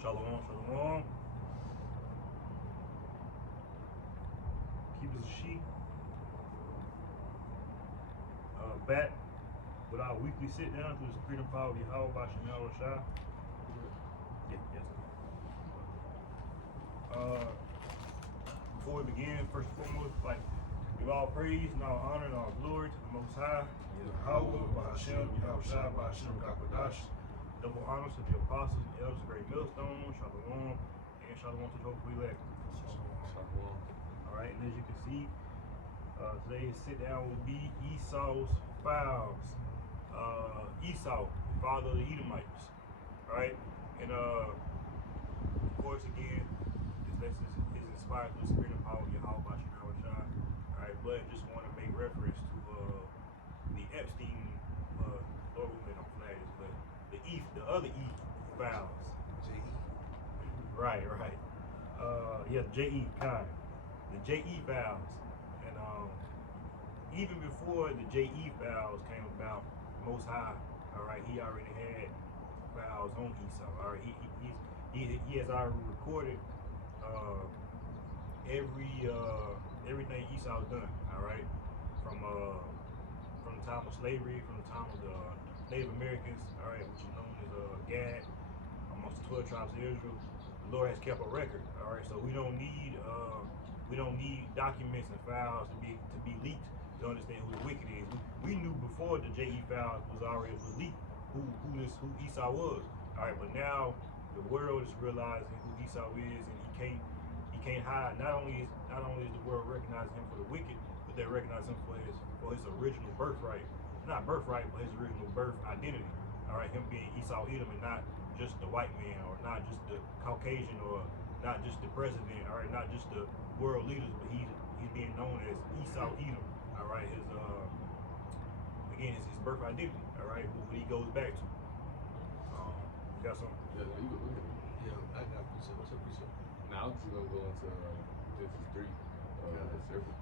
Shalom, shalom. Keep this sheep back with our weekly sit down through the freedom power of Yahweh by Shemal Rashai. Yes. Before we begin, first and foremost, like give all praise and all honor and all glory to the Most High, Yahweh by Hashem, Yahushua by Hashem, Gakadash. Double honors to the apostles and elders of Great Millstone, Shalom, and Shalom to the hopeful elect. All right, and as you can see, today's sit down will be Esau's files. Esau, father of the Edomites. All right, and of course, again, this lesson is inspired through the spirit and power of Yahweh by Shemal Rashai. All right, but just want to make reference to the Epstein, Lord will make them flags, but the other E files. J.E. Right. Yeah, J.E. kind. The J.E. files. And even before the J.E. files came about, Most High, all right, he already had files on Esau. All right, he has already recorded everything Esau's done. All right, from the time of slavery, from the time of the Native Americans, all right, which is known as Gad, amongst the 12 tribes of Israel. The Lord has kept a record, all right. So we don't need documents and files to be leaked to understand who the wicked is. We knew before the J.E. files was already leaked who Esau was, all right. But now the world is realizing who Esau is, and he can't hide. Not only is the world recognizing him for the wicked, but they recognize him for his original birthright. Not birthright, but his original birth identity. All right, him being Esau Edom and not just the white man, or not just the Caucasian, or not just the president, all right, not just the world leaders, but he's being known as Esau Edom. All right, his birth identity. All right, what he goes back to. You got something? Yeah, no, you go ahead. Yeah, I got a precept. What's a precept? Now I'm just gonna go into Genesis 3. Several.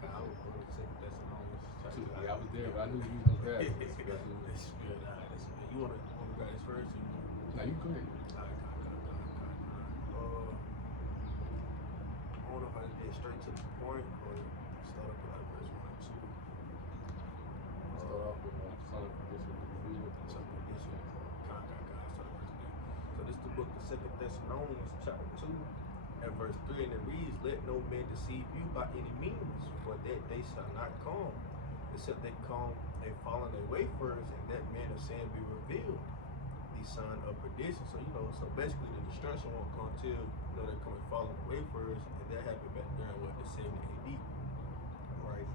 I would go to Second Thessalonians. Yeah, I was there, but I knew you was gonna grab it. That's good. You want to grab this first? Now you go ahead. I don't know if I can get straight to the point or start up with like verse 1 and 2. Start off with solid condition. Some condition. Start at verse 3. So this is the book of Second Thessalonians, chapter 2, and verse 3, and it reads, "Let no man deceive you by any means, for that they shall not come, except they come and fall on their way first, and that man of sin be revealed, the son of perdition." So basically the destruction won't come till they come and fall on the way first, and that happened back during the 70 AD. Right?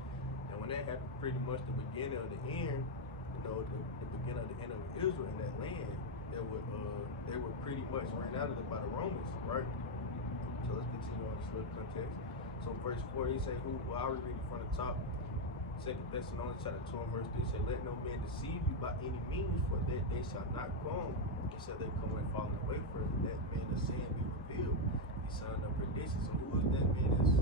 And when that happened, pretty much the beginning of the end, the beginning of the end of Israel in that land, they were pretty much ran out of it by the Romans, right? So let's continue on this little context. So verse 4, he say, I already read from the top. Second Thessalonians chapter 2 and verse 3 say, "Let no man deceive you by any means, for that they shall not come, except they come and fall away first, and that man of sin be revealed, the son of perdition." So who is that man that's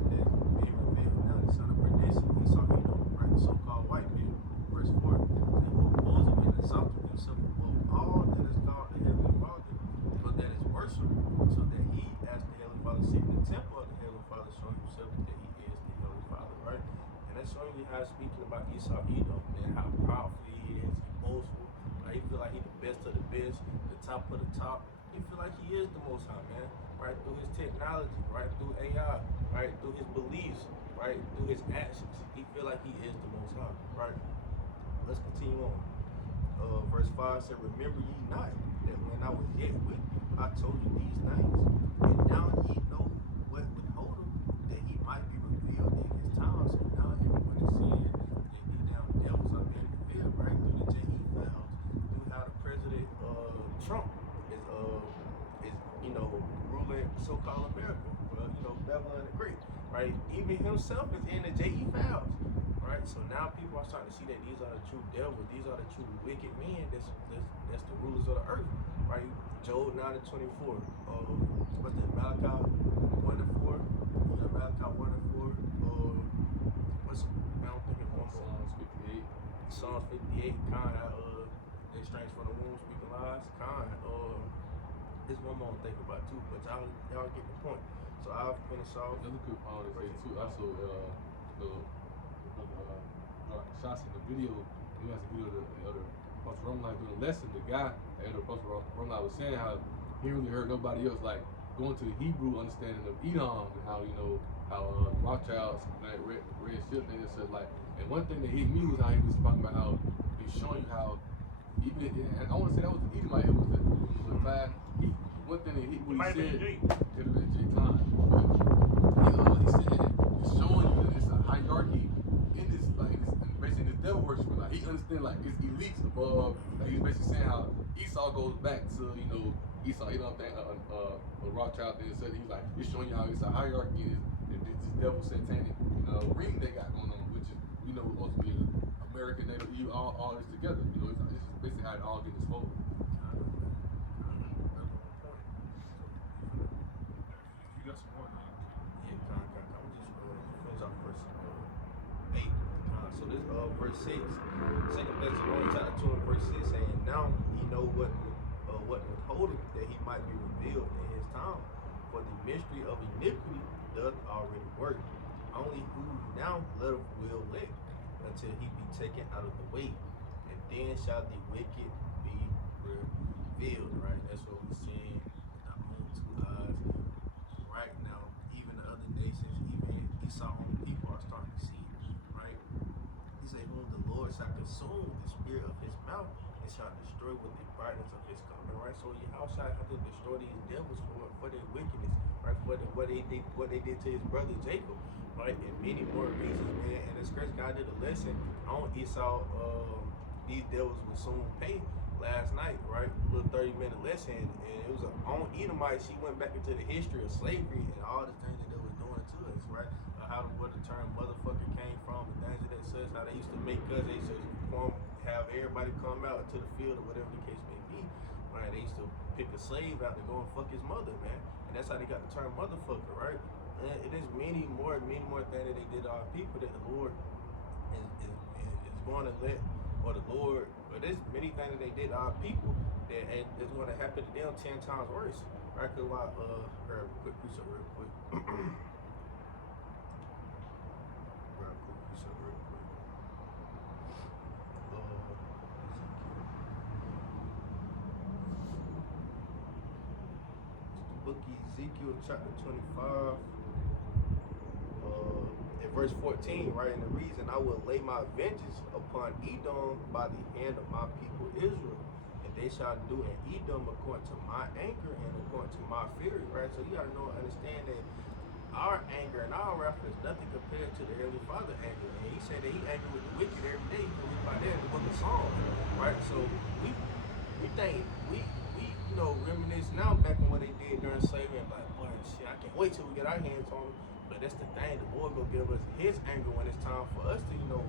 being revealed now? The son of perdition, Esau Edom, right? The so-called white man. Verse 4, "And who opposes him and exalted himself above all that is called the Heavenly Father, but that is worship, so that he, as the Heavenly Father, sit in the temple of the Heavenly Father, showing himself that he is the Heavenly Father," right? And that's showing you how speaking about Esau Edom, man, how powerful he is, he boastful. Like, he feel like he the best of the best, the top of the top. He feel like he is the Most High, man. Right, through his technology, right, through AI, right, through his beliefs, right, through his actions. He feel like he is the Most High, right? Let's continue on. Verse 5 said, "Remember ye not that when I was yet with you, I told you these things, and now ye know what withhold him, that he might be revealed in his time." So now everyone is seeing that these damn devils are being revealed, right, through the J.E. files, through how the president Trump is ruling so-called America, Babylon the Great, right? Even himself is in the J.E. files. Right, so now people are starting to see that these are the true devils, these are the true wicked men. That's the rulers of the earth, right? Job 9:24. What's that? Malachi 1:4. Yeah, Malachi 1:4. I don't think it's one more. Psalms 58. Psalms 58. Psalms 58, kind of, they strange from the womb, speaking lies, kind. Let's continue on. Verse 6, it says, "But when thou art come into the knowledge of the glory of his grace and of his excellent power, It's one more to think about too, but y'all get the point. So I'll finish off. Another good point to say too. Also, the shots in the video. You watch the video of the other Pastor Rumline doing a lesson. The guy, the other Pastor Rumline was saying how he really heard nobody else like going to the Hebrew understanding of Edom and how how Rothschilds that red ship thing and stuff like. And one thing that hit me was how he was talking about how he's showing you how even and I want to say that was the Edomite. It was the class. One thing that what he said. It was J. Klein. He said he's showing you that it's a hierarchy in this basically this devil worshiping. Like he understands like it's elites above. Like he's basically saying how Esau goes back to Esau. You know what I'm saying? A Rothschild thing. So he's like it's showing you how it's a hierarchy. And this devil satanic ring they got going on, which is ultimately American, NATO, EU, all this together. It's basically how it all gets exposed. You got some more, man. Yeah, I'm just finish off verse 8. So this verse 6, 2 Thessalonians chapter 2 and verse 6 saying, now he know what withholdeth that he might be revealed in his time. For the mystery of iniquity doth already work. Only who now will let until he be taken out of the way. And then shall the wicked be revealed. Right? That's what we're seeing with our own 2 eyes right now. Even the other nations, even Esau own people are starting to see it. Right? He said, whom the Lord shall consume with the spirit of his mouth and shall destroy with the brightness of his coming. Right? So how shall I have to destroy these devils for their wickedness? Right? For what they did to his brother Jacob. Right? And many more reasons, man. And the scripture God did a lesson on Esau. These devils will soon pay last night, right? A little 30-minute lesson, and it was on Edomites. She went back into the history of slavery and all the things that they were doing to us, right? Where the term motherfucker came from, and things of that such. How they used to make us, they used to have everybody come out to the field or whatever the case may be. Right? They used to pick a slave out to go and fuck his mother, man. And that's how they got the term motherfucker, right? And it is many more things that they did to our people that the Lord is going to let, or the Lord, but there's many things that they did to our people that is going to happen to them 10 times worse. Right? Because quick research real quick. Book Ezekiel chapter 25 at verse 14, right? And the reason I will lay my vengeance upon Edom by the hand of my people Israel, and they shall do in Edom according to my anger and according to my fury, right? So you gotta know and understand that our anger and our wrath is nothing compared to the Heavenly Father anger. And he said that he angry with the wicked every day. You can read about that in the book of Psalms, right? So we think we reminisce now back on what they did during slavery and like, boy, shit, I can't wait till we get our hands on them. But that's the thing, the Lord gonna give us his anger when it's time for us to, do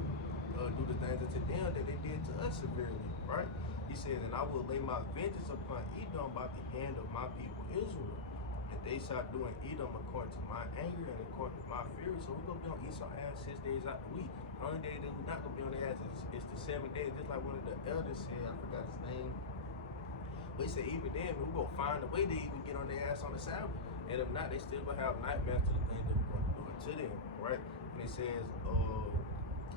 the things unto them that they did to us severely, right? He says, and I will lay my vengeance upon Edom by the hand of my people Israel. And they shall do in Edom according to my anger and according to my fury. So we're gonna be on Esau's ass 6 days out the week. The only day that we're not gonna be on their ass is the 7 days, just like one of the elders said, I forgot his name. But he said even then, we're going to find a way to even get on their ass on the Sabbath. And if not, they still going to have nightmares to the things that we're going to do it to them, right? And it says,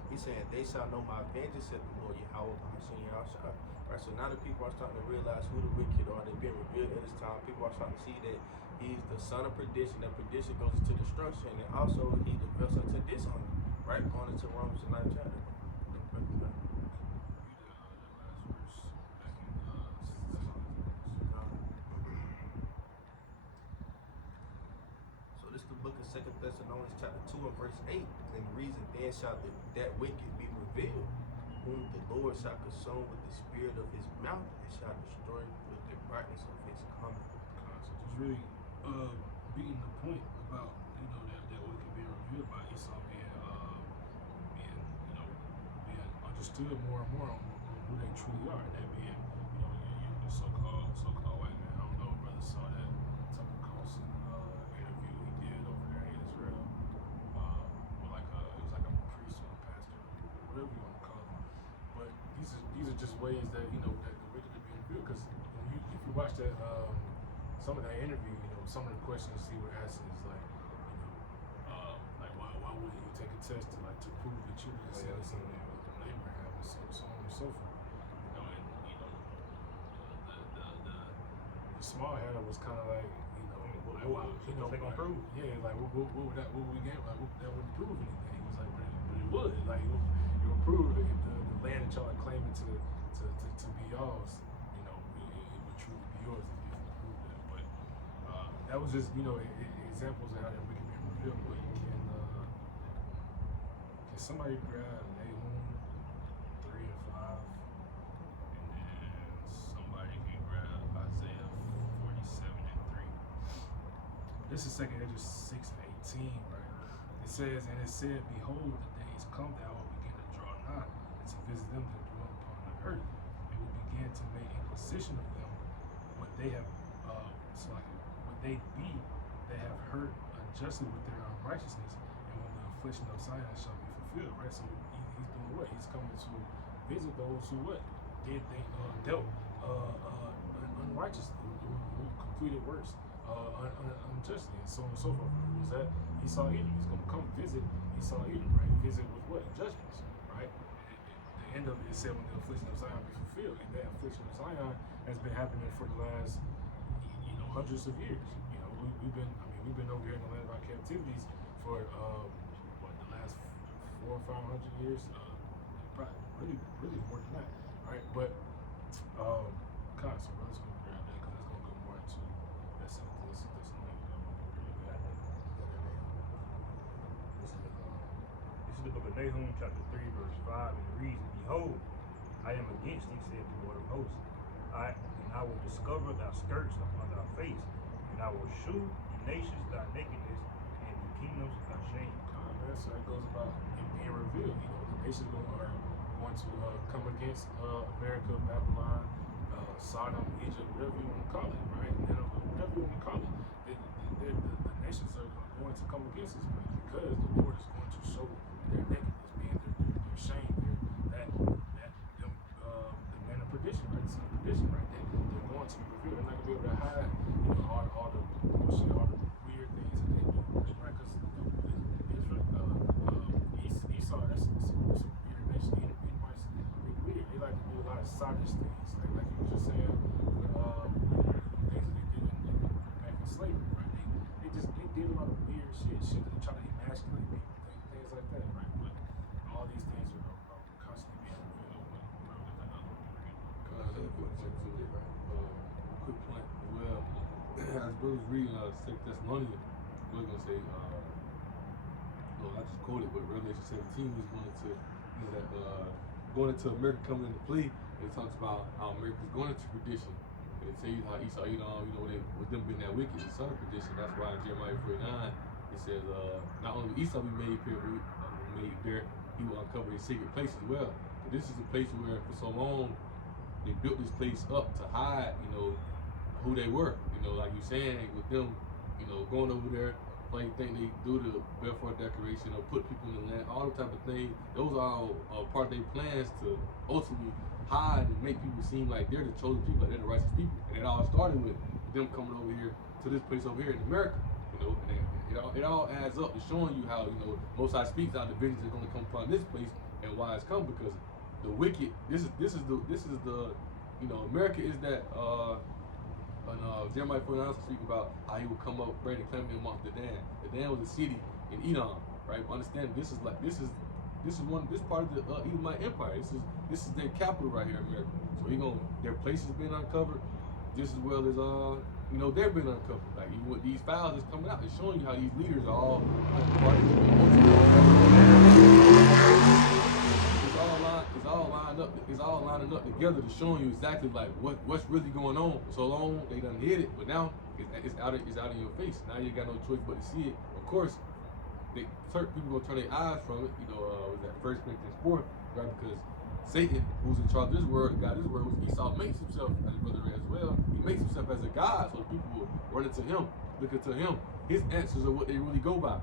he said, they shall know my vengeance, said the Lord Yahweh, right? So now the people are starting to realize who the wicked are. They've been revealed at this time. People are starting to see that he's the son of perdition. That perdition goes into destruction. And also he's the vessel to dishonor, right? Going into Romans the 9th chapter. Book of 2 Thessalonians chapter 2 and verse 8, and the reason then shall that wicked be revealed, whom the Lord shall consume with the spirit of his mouth and shall destroy with the brightness of his coming. So just really beating the point about that wicked being revealed by Esau being understood more and more on who they truly are, and that being the so-called white man. I don't know if brother saw that Tucker Carlson interview he did over there in Israel. It was like a priest or a pastor, whatever you want to call him. But these are just ways that that the wicked are being revealed. Because if you watch that some of that interview, some of the questions he would ask is like, like why wouldn't you take a test to prove that you were the citizen of Abraham and so on and so forth. The small header was kind of like, what they gonna prove? Yeah, like what would we get? Like that wouldn't prove anything. He was like, but it would. Like it would prove if the land that y'all are claiming to be y'all's, it would truly be yours if you prove that. But that was just examples of how that we can be revealed. But can somebody grab Nahum 3 and 5, and then somebody can grab Isaiah 47 and 3. This is 2 Esdras 6 and 18, right? It says, and it said, behold, the days come that I will begin to draw nigh, and to visit them that dwell upon the earth, and will begin to make inquisition of them, what they have, what they be that have hurt unjustly with their unrighteousness, and when the affliction of Zion shall be fulfilled, right? So he's doing what? He's coming to visit those who what? Dealt unrighteously, who completed works unjustly, and so on and so forth. Who was that? Esau Edom. He's going to come visit Esau Edom, right? Visit with what? Judgments, right? The end of it said when the affliction of Zion be fulfilled, and that affliction of Zion has been happening for the last, hundreds of years. We've been over here in the land of our captivities for the last 400 or 500 years, probably really more than that, right? But so let's go grab that because that's gonna go more into this This is the book of Nahum, chapter 3, verse 5, and it reads, behold, I am against thee, said the Lord of hosts. And I will discover thy skirts upon thy face, and I will shew the nations thy nakedness, and the kingdoms thy shame. So that goes about it being revealed. The nations are going to come against America, Babylon, Sodom, Egypt, whatever you want to call it, right? Whatever you want to call it. The nations are going to come against this place because the Lord is going to show their nakedness, their shame, the man of perdition, right? The son of perdition, right? They're going to be revealed. They're not going to be able to hide, all the bullshit, all the weird things that they do, right? Because Esau, that's a weird nation. Edomites, they're weird. They like to do a lot of sadish things, like you were just saying, things that they did back in slavery, right? They did a lot of weird shit to try to emasculate people, things like that, right? But all these things are constantly being revealed. Quick point as well. As brothers reading 2 Thessalonians, we're gonna say, I just quoted, but Revelation 17 was going into, going into America coming into play. And it talks about how America's going into perdition. And it tells you how Esau Edom, with them being that wicked, it's son of perdition. That's why in Jeremiah 49, it says, not only will Esau be made there, he will uncover his secret place as well. But this is a place where for so long they built this place up to hide, who they were. Like you saying, with them, going over there, like you think they do the Balfour Declaration or put people in the land, all the type of things. Those are all part of their plans to ultimately hide and make people seem like they're the chosen people, like they're the righteous people. And it all started with them coming over here to this place over here in America. And it all adds up to showing you how Most High speaks how the vengeance is going to come upon this place and why it's come, because the wicked. This is the America is that. Jeremiah 49 also speak about how he will come up, bring the calamity amongst the Dan. The Dan was a city in Edom, right? Understand this is part of the Edomite Empire. This is their capital right here in America. So their places being uncovered, just as well as they're being uncovered. Like even with these files that's coming out, it's showing you how these leaders are all part of it's all lining up together to showing you exactly like what's really going on. For so long they done hid it, but now it's out in your face. Now you got no choice but to see it. Of course, certain people gonna turn their eyes from it. Was that 1 Corinthians 4, right? Because Satan, who's in charge of this world, the God of this world, Esau makes himself as a brother as well. He makes himself as a God, so people will run into him, look into him. His answers are what they really go by.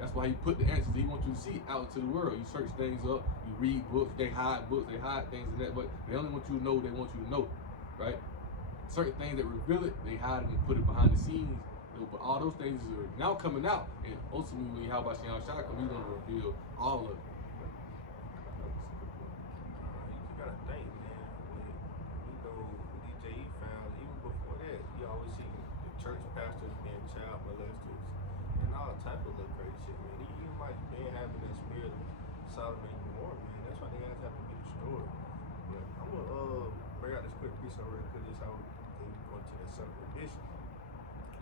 That's why he put the answers that he wants you to see out into the world. You search things up, you read books, they hide things and that, but they only want you to know what they want you to know, right? certain things that reveal it, they hide it and put it behind the scenes. But all those things are now coming out, and ultimately when Yahweh Shem Shai comes, he's gonna reveal all of it. You gotta think, man. DJ found even before that, you always see the church pastors being child molesters and all type of little crazy shit, man. Even like being having that spirit of Solomon and Gomorrah, man. That's why they guys have to be destroyed. But I'm gonna bring out this quick piece over here because this how they go into that seventh edition,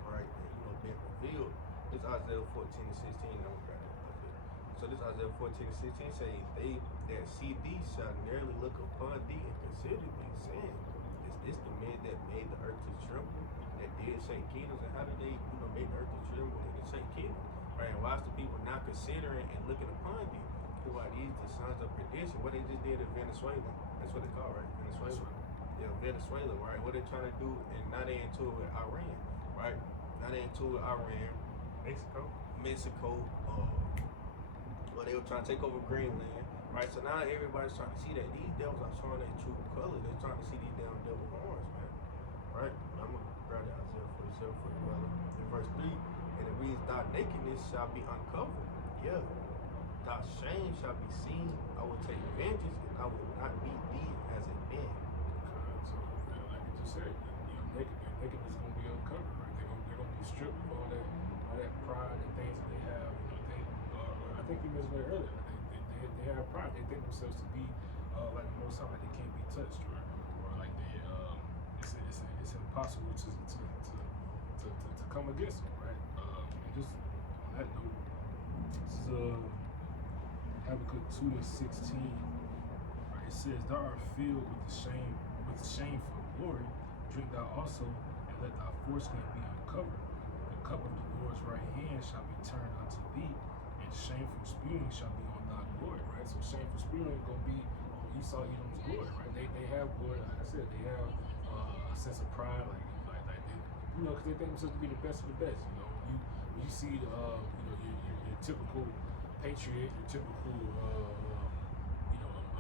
right? And being revealed. This Isaiah 14 and 16. I'm gonna grab that up here. So this Isaiah 14 and 16 say, "They that see thee shall narrowly look upon thee and consider thee, saying, Is this the man that made the earth to tremble, that did shake kingdoms?" And how did they, make the earth to tremble and shake kingdoms? Right? And why is the people not considering and looking upon thee? Who are these, the sons of perdition? What they just did in Venezuela. That's what they call, right? Venezuela. Yeah, Venezuela, right? What they trying to do, and now they into it with Iran, right? Now they into it with Iran, Mexico, well, they were trying to take over Greenland, right? So now everybody's trying to see that these devils are showing their true colors. They're trying to see these damn devil horns, man, right? I'm gonna grab that Isaiah 47 for the brother. In verse 3, and it reads, "Thy nakedness shall be uncovered, yeah. Thy shame shall be seen. I will take vengeance, and I will not beat thee as a man." So, like you just said, nakedness is gonna be uncovered, right? They're gonna be stripped of all that pride and things that they have. I think you mentioned that earlier. They have pride. They think themselves to be like the Most High, like they can't be touched, or like they it's impossible to come against them, right? And just on that note, this is Habakkuk 2 and 16. Right? It says, "Thou art filled with shameful glory. Drink thou also, and let thy foreskin be uncovered. The cup of the Lord's right hand shall be turned unto thee, and shameful spewing shall be on thy glory." Right? So shameful spewing is gonna be on Esau, Edom's glory, right? They have glory, like I said, they have a sense of pride, like they, because they think themselves to be the best of the best. When you see your typical patriot, your typical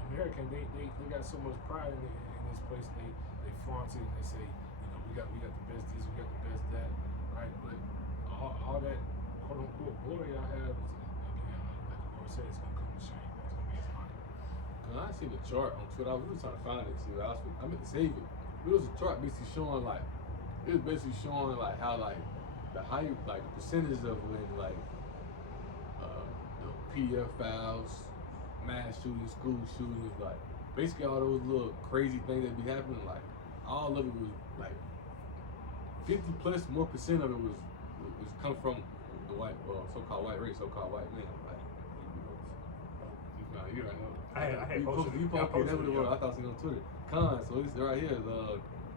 American, they got so much pride in this place. They flaunt it and they say, we got the best this, we got the best that, right? But all that quote unquote glory I have is, again, like the Lord said, it's gonna come with shame. It's gonna be his honor. Cause I seen the chart on Twitter. I was really trying to find it. See, I meant to save it. But it was a chart basically showing how the higher the percentage of when PDF files, mass shootings, school shootings, basically all those little crazy things that be happening, all of it was 50+ more percent of it was come from the white, so-called white race, so-called white men. You right now. I posted it. I thought it was on Twitter. So this right here is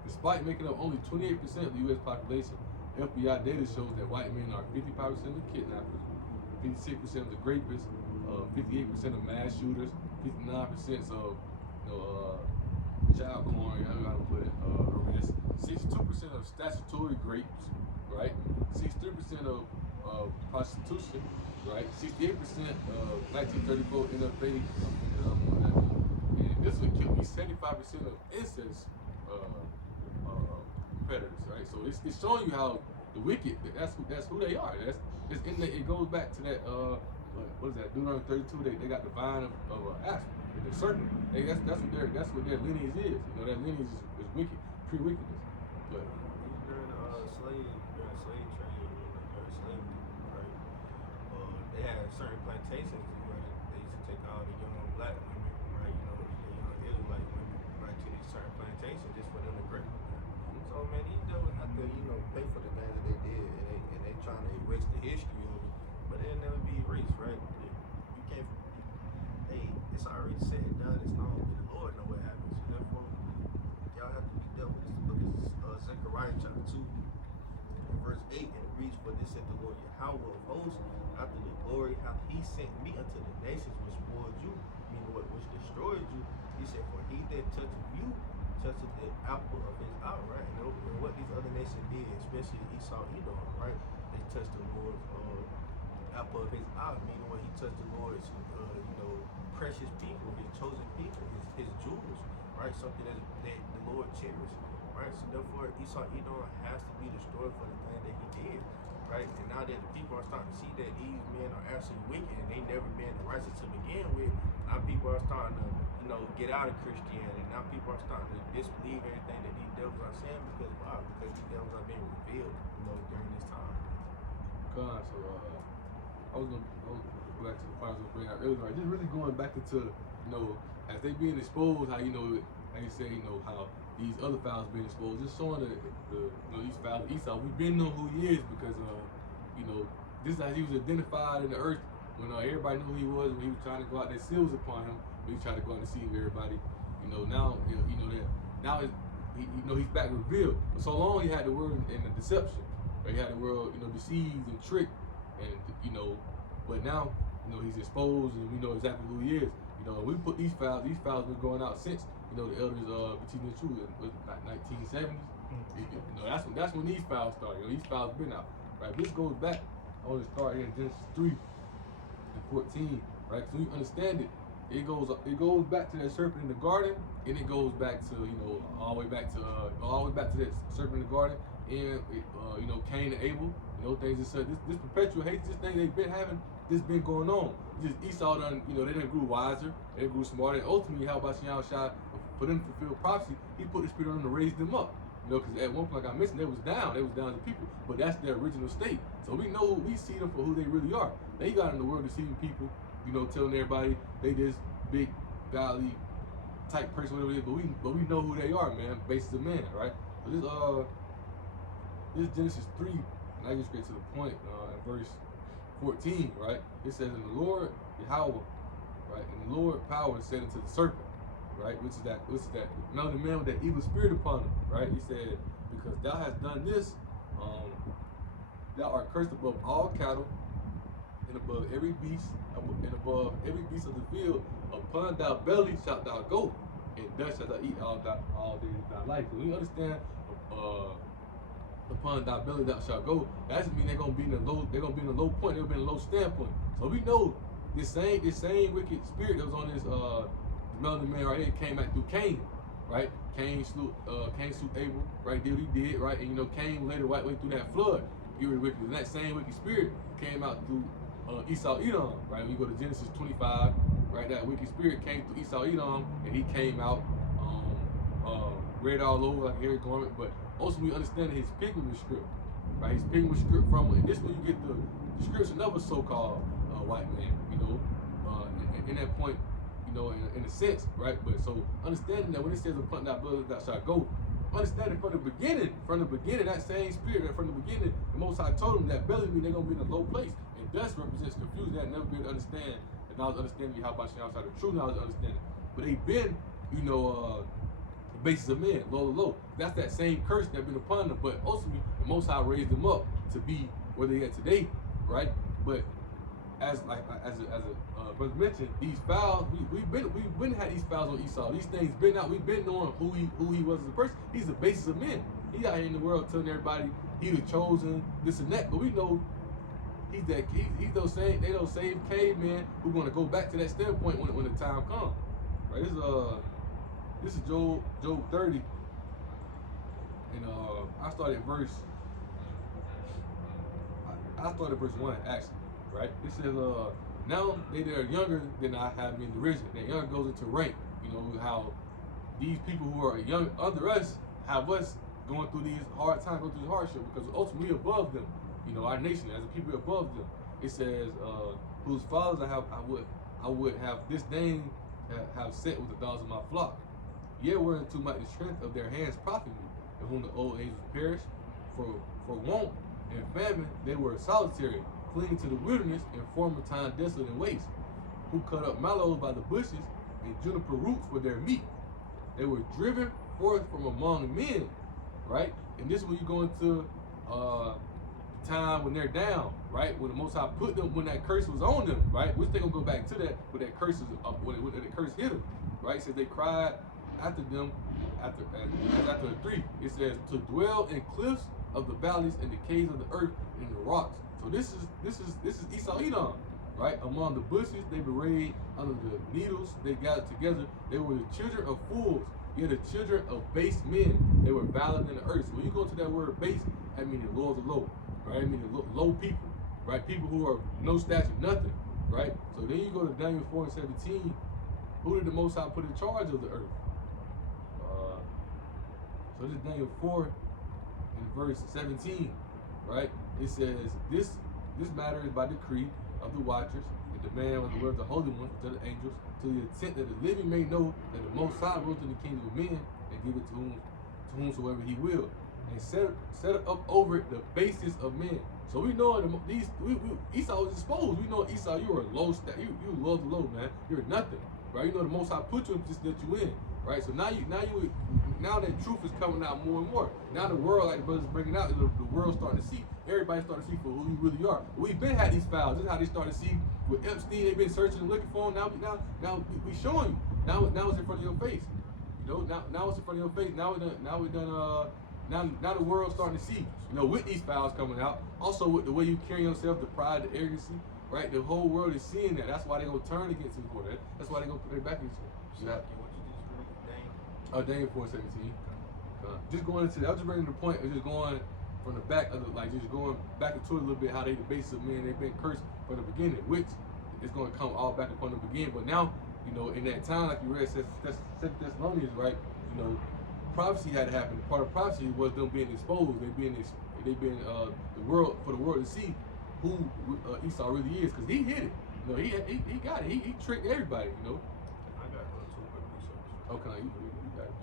despite making up only 28% of the U.S. population, FBI data shows that white men are 55% of the kidnappers, 56% of the rapists, 58% of mass shooters, 59% of child porn, I don't know how to put it, arrests, 62% of statutory rapes, right? 63% of prostitution, right? 68% of 1934 NFA, and this would kill me 75% of incest predators, right? So it's showing you how the wicked, that's who they are. It goes back to that what is that? Deuteronomy 32. They got the vine of asp, the serpent. That's what their lineage is. That lineage is wicked, pre-wickedness. But during slave trade, during slavery, right? They had certain plantations where they used to take all the young black women, right? The young Israelite women, right, to these certain plantations just for them to break. So man, these devils have to, pay for the things that they did, and they trying to erase the history of it, but it'll never be erased, right? You can't. Hey, it's already said and done. It's known, but the Lord know what happens. So therefore, y'all have to be dealt with. This book is Zechariah chapter 2, verse 8, and it reads, "For this said the Lord Yahweh of hosts, after the glory hath He sent me unto the nations which spoiled you, meaning which destroyed you. He said, for he that toucheth you toucheth the apple of his eye," right? And what these other nations did, especially Esau, Edom, right? They touched the Lord's apple of his eye, meaning when he touched the Lord's, precious people, his chosen people, his jewels, right? Something that the Lord cherished, right? So therefore, Esau Edom has to be destroyed for the thing that he did, right? And now that the people are starting to see that these men are actually wicked and they never been righteous to begin with, now people are starting to, get out of Christianity. Now people are starting to disbelieve everything that these devils are saying because why? Because these devils are being revealed, during this time. So I was gonna go back to the point I was gonna bring out earlier. Right? Just really going back into, as they being exposed, how how you say, how these other fowls being exposed, just showing these fowls of Esau. We've been know who he is because this is how he was identified in the earth when everybody knew who he was when he was trying to go out there seals upon him. When he tried to go out and deceive everybody. Now that now he's back revealed. But so long he had the word in the deception. Right? He had the word deceived and tricked, and but now he's exposed and we know exactly who he is. We put these fowls been going out since the elders between the two was like 1970s. That's when these fowls started. These fowls been out. Right? This goes back. I want to start here in Genesis 3 and 14. Right? So you understand it. It goes back to that serpent in the garden, and it goes back to all the way back to that serpent in the garden, and Cain and Abel, things that said this perpetual hate, this thing they've been having, this been going on. Just Esau done, they done grew wiser, they grew smarter, and ultimately, how about Shai, for them to fulfill prophecy, he put the spirit on them to raise them up. Because at one point, like I mentioned, they was down as people, but that's their original state. So we see them for who they really are. They got in the world deceiving people. Telling everybody they this big godly type person, whatever it is, but we know who they are, man. Basis of man, right? So this Genesis 3, and I get straight to the point, in verse 14, right? It says, "And the Lord Yahweh, right, and the Lord power said unto the serpent, right, which is that another man with that evil spirit upon him, right? He said, because thou hast done this, thou art cursed above all cattle, and above every beast, of the field. Upon thy belly shalt thou go, and thus shalt thou eat all days of thy life." When you understand, upon thy belly thou shalt go, that doesn't mean they're gonna be in a low point. They'll be in a low standpoint. So we know this same wicked spirit that was on this melanin man right here came out through Cain, right? Cain slew Abel, right? Did what he did, right? And Cain later right way through that flood. He was wicked, and that same wicked spirit came out through Esau Edom, right? We go to Genesis 25, right? That wicked spirit came through Esau Edom, and he came out red all over like a hairy garment. But also we understand his pigment script, right? His pigment script from, and this is where you get the description of a so-called white man, in that point, in a sense, right? But so understanding that when it says upon thy blood thou shalt go, understanding from the beginning, that same spirit, that from the beginning, the Most High told him that belly mean they're gonna be in a low place. And thus represents confusion that never been able to understand the knowledge of understanding, how about outside the true knowledge of understanding. But they've been, the basis of men, low. That's that same curse that been upon them. But ultimately, the Most High raised them up to be where they are today, right? But as a brother mentioned, these fowls, we've been had these fowls on Esau. These things been out. We've been knowing who he was as a person. He's the basis of men. He out here in the world telling everybody he the chosen, this and that. But we know he's those same cavemen who gonna go back to that standpoint when the time comes. Right? This is Job 30, and I started verse 1 actually. Right? It says, now they that are younger than I have been risen. That younger goes into rank. How these people who are young under us have us going through these hard times, going through this hardship, because ultimately above them, our nation as a people above them. It says, whose fathers I would have disdain have set with the dogs of my flock. Yet whereunto might the strength of their hands profit me, in whom the old age was perished. For want and famine they were solitary, fleeing to the wilderness in former time desolate and waste, who cut up mallows by the bushes and juniper roots for their meat. They were driven forth from among men, right? And this is when you go into the time when they're down, right? When the Most High put them, when that curse was on them, right? Which they gonna go back to that, when that curse is when the curse hit them, right? It says they cried after them after the 3. It says to dwell in cliffs of the valleys and the caves of the earth and the rocks. So this is Esau Edom, right? Among the bushes they berate, under the needles they gathered together. They were the children of fools. Yeah, the children of base men, they were violent in the earth. So when you go to that word base, that means the lords of low, right? I mean the low people, right? People who are no stature, nothing, right? So then you go to Daniel 4:17. Who did the Most High put in charge of the earth? So this is Daniel 4 in verse 17, right? It says, this matter is by decree of the watchers, and demand of the word of the holy ones, to the angels, to the intent that the living may know that the Most High rules in the kingdom of men, and give it to whomsoever he will, and set it up over it the basis of men. So we know Esau was exposed. We know Esau, you are a low stat. You love the low, man. You're nothing, right? You know the Most High put you in the position that you in, right? So now that truth is coming out more and more. Now the world, like the brothers bringing out, the world's starting to see. Everybody's starting to see for who you really are. We've been had these files. This is how they started to see with Epstein. They've been searching and looking for him. Now we showing you. Now it's in front of your face. You know, now it's in front of your face. Now the world's starting to see. You know, with these files coming out, also with the way you carry yourself, the pride, the arrogancy, right? The whole world is seeing that. That's why they're gonna turn against you for that. That's why they're gonna put their back against you. What you just read, Daniel 4:17. Just going into that, I was just bringing the point of just going from the back of just going back into it a little bit, how they the base of men, they've been cursed from the beginning, which is going to come all back upon the beginning. But now, you know, in that time, like you read, Second Thessalonians, right? You know, prophecy had to happen. Part of prophecy was them being exposed. The world to see who Esau really is, because he hit it. You know, he got it. He tricked everybody. You know. I got two quick research. Okay, you got it.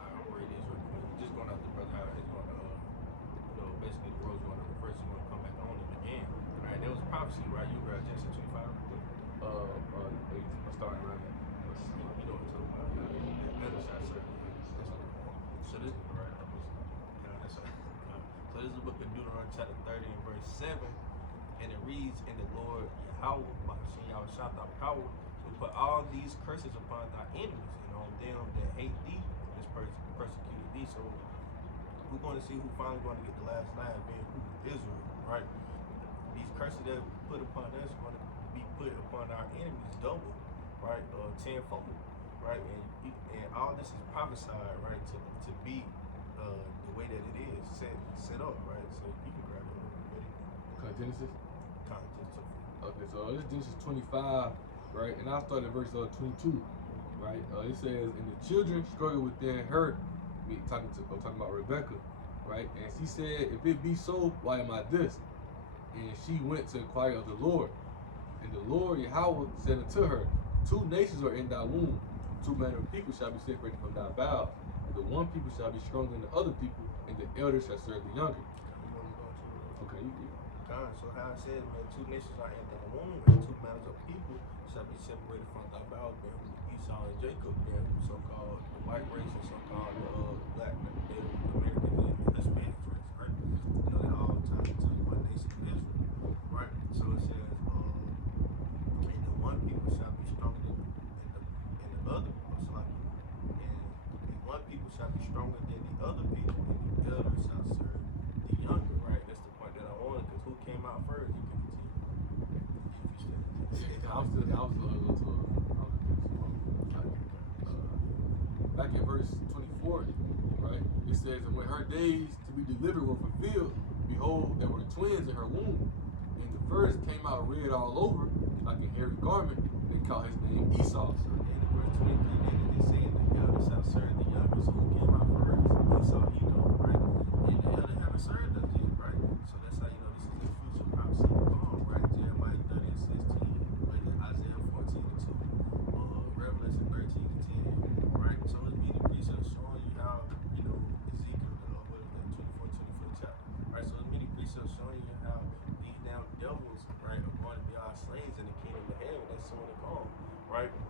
I'll read these real quick. Just going out the brother how it's going to, basically the world's going to reverse. It's going to come back on it again. Right? There was prophecy, right? You read Genesis 25. I'm starting right now. You know what I'm talking about. The other side, sir. So this is right. So this is the book of Deuteronomy chapter 30 and verse 7, and it reads, "In the Lord Yahweh, Yahweh thy power, to put all these curses upon thy enemies, and on them that hate thee, and persecuted thee." So we're going to see who finally going to get the last laugh, being who? Israel, right? These curses that we put upon us are going to be put upon our enemies double, right? Tenfold, right? And all this is prophesied, right, to be the way that it is set up, right? So you can grab it a little bit. Okay, Genesis. Context. Okay, so this is Genesis 25, right? And I'll start at verse 22, right? It says, "And the children struggled within her," I'm talking about Rebecca, right? "And she said, If it be so, why am I this? And she went to inquire of the Lord. And the Lord Yahweh said unto her, Two nations are in thy womb, two manner of people shall be separated from thy bowels. And the one people shall be stronger than the other people, and the elder shall serve the younger." Okay, So how it says, man, two nations are in thy womb, and two manners of people shall be separated from thy bowels. Esau and Jacob, so-called the white race, and so-called black Native Americans and Hispanic race, right? You know, they all tied to one nation of Israel, right? So it says, and the one people shall be stronger than the other, and one people shall be stronger than the other people, and the elder shall serve the younger, right? That's the point that I wanted, because who came out first? You can back in verse 24, right? It says, "And when her days to be delivered were fulfilled, behold, there were twins in her womb. And the first came out red all over, like a hairy garment. They called his name Esau." So then in verse 23, then they say, "The elder shall serve the younger." So who came out first? Esau, right? And the elder haven't served us yet, right? So that's how you know this is a future prophecy to come, right? Jeremiah 30 and 16, Isaiah 14 and 2, Revelation 13 and 10, right? So it's many precepts showing you how, Ezekiel, what is that, 24 chapter, right? So it's many precepts showing you how these now devils, right, are going to be our slaves in the kingdom of heaven. That's soon to come, right? And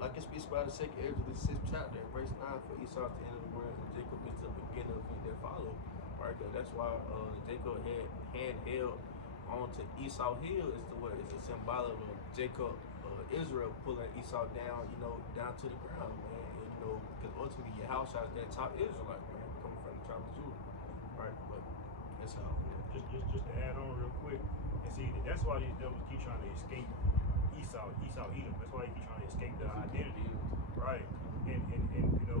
like it speaks about the second Ezra, the 6th chapter, verse 9, "For Esau is the end of the world, and Jacob is the beginning of it that follow," right? That's why Jacob had handheld onto Esau hill is a symbolic of Jacob, Israel pulling Esau down, down to the ground, man. And because ultimately your house is that top Israelite, man, coming from the tribe of Judah, right? But that's how. Just to add on real quick, and see that's why these devils keep trying to escape Esau, Edom. That's why he keep trying to escape the identity, right? And you know,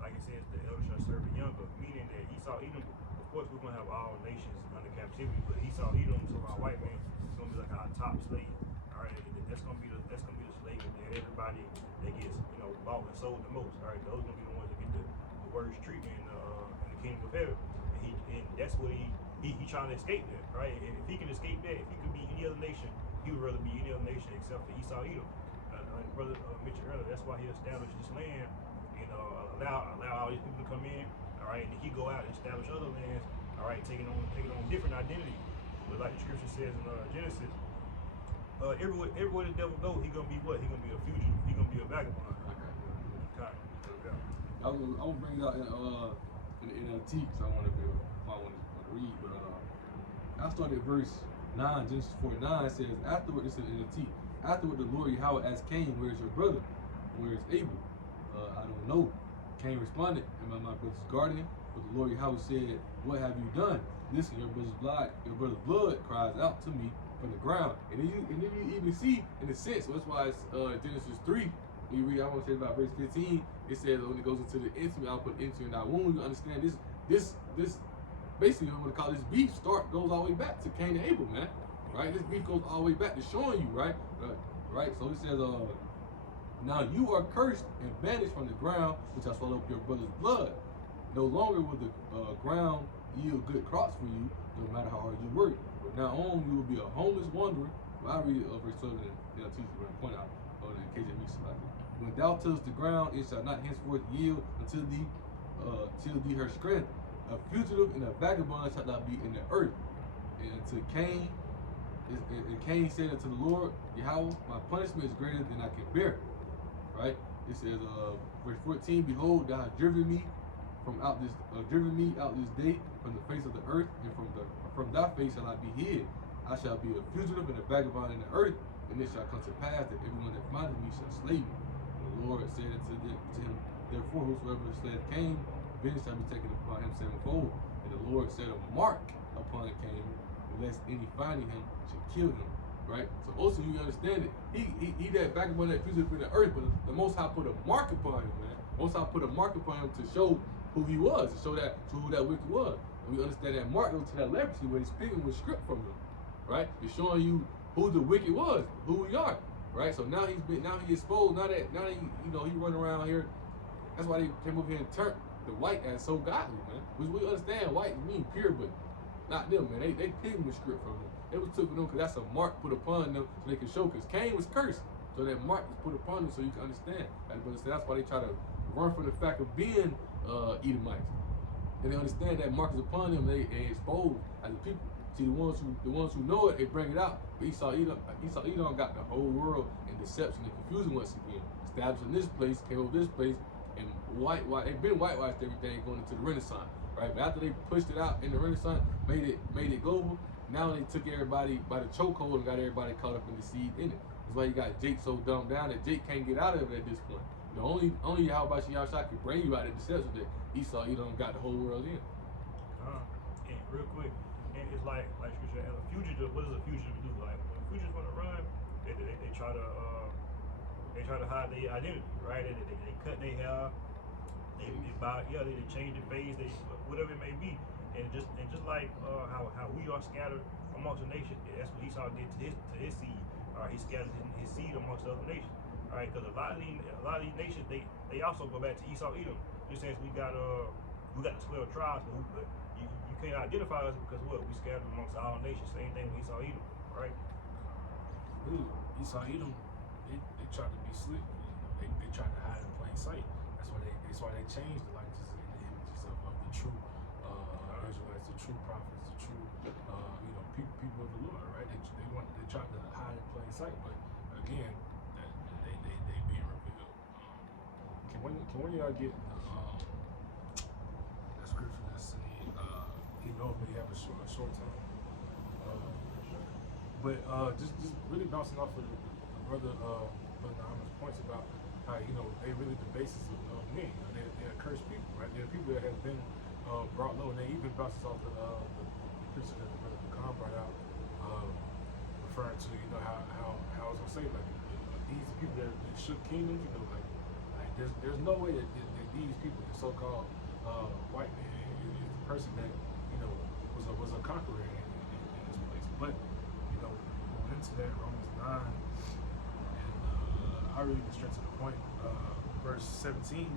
like it says, the elder shall serve the younger, meaning that Esau, Edom. Of course, we're gonna have all nations under captivity, but Esau, Edom, so our white man, is gonna be like our top slave. All right, that's gonna be the slave that everybody that gets bought and sold the most. All right, those gonna be the ones that get the worst treatment in the kingdom of heaven. And that's what he trying to escape that, right? If he can escape that, if he could be any other nation, he would rather be any other nation except for Esau, Edom. Like brother mentioned earlier, that's why he established this land and allow all these people to come in. All right, and he go out and establish other lands. All right, taking on different identities. But like the scripture says in Genesis, everywhere the devil go, he gonna be what? He gonna be a fugitive. He gonna be a vagabond. Okay. I will bring it out in NLT because I want to read, but I started verse 9, Genesis 49 says, afterward, this is NLT, afterward the Lord Yahweh asked Cain, where is your brother? Where is Abel? I don't know. Cain responded, am I my brother's guardian? But the Lord Yahweh said, what have you done? Listen, your brother's blood cries out to me from the ground. And then you even see, in a sense, that's why it's Genesis 3, when you read, I want to say about verse 15, it says when it goes into the intimate, I'll put into in thy womb. You understand this basically, I'm going to call this beef goes all the way back to Cain and Abel, man. Right? This beef goes all the way back to showing you, right? Right? So it says, now you are cursed and banished from the ground, which I swallowed up your brother's blood. No longer will the ground yield good crops for you, no matter how hard you work. From now on, you will be a homeless wanderer. Well, I read it verse 7 and I'll teach you when I point out, in case it makes you like it. When thou tillest the ground, it shall not henceforth yield until thee her strength. A fugitive and a vagabond shall not be in the earth. And unto Cain, Cain said unto the Lord, Yahweh, my punishment is greater than I can bear. Right? It says, verse 14, behold, thou hast driven me out this day from the face of the earth, and from thy face shall I be hid. I shall be a fugitive and a vagabond in the earth, and it shall come to pass that everyone that findeth me shall slay me. And the Lord said unto him, therefore whosoever slayeth Cain, vengeance shall be taken upon him sevenfold. And the Lord set a mark upon Cain, lest any finding him should kill him. Right? So also you understand it. He that vagabond that fugitive in the earth, but the Most High put a mark upon him, man. Most High put a mark upon him to show who he was, to show who that wicked was. And we understand that mark goes to that leprosy where he's speaking with script from him. Right? It's showing you who the wicked was, who we are. Right? So now he exposed, now that he running around here. That's why they came over here and turned the white as so godly, man. We understand white mean pure, but not them, man. They picked the script from them. It was took them because that's a mark put upon them so they can show. Because Cain was cursed, so that mark was put upon them so you can understand. That's why they try to run from the fact of being Edomites. And they understand that mark is upon them. They expose as a people. See, the ones who know it, they bring it out. But Esau Edom got the whole world in deception and confusion once again. Established in this place, came over this place, and they've been whitewashed everything going into the Renaissance, right? But after they pushed it out in the Renaissance, made it global. Now they took everybody by the chokehold and got everybody caught up in the seed in it. That's why you got Jake so dumbed down that Jake can't get out of it at this point. The only Yahweh Shah can bring you out of deception that Esau Edom got the whole world in. And real quick, and it's like scripture, a fugitive. What does a fugitive do? Like when fugitives want to run, they try to hide their identity, right? They cut their hair, they change their face, whatever it may be. And just like how we are scattered amongst the nations, that's what Esau did to his seed. All right, he scattered his seed amongst the other nations. All right, because a lot of these nations they also go back to Esau Edom. Just as we got the 12 tribes, but you can't identify us because what we scattered amongst all nations. Same thing with Esau Edom, right? Dude, Esau Edom, they tried to be slick. They tried to hide in plain sight. That's why they changed the likenesses and the images of the true Israelites, the true prophets, the true people of the Lord, right? They tried to hide in plain sight, but again, they being revealed. Can one of y'all get that scripture that say he knows when you have a short time? But just really bouncing off of the brother Nahum's points about how they really the basis of men. They're cursed people, right? They're people that have been brought low, and they even bounces off the preacher that the brother Khan brought out referring to, you know, how I was gonna say, like, these people that shook kingdoms, you know, like there's no way that these people, the so-called white man, is the person that, you know, was a conqueror in this place. But, you know, going into that, Romans 9, and I really get straight to the point, verse 17,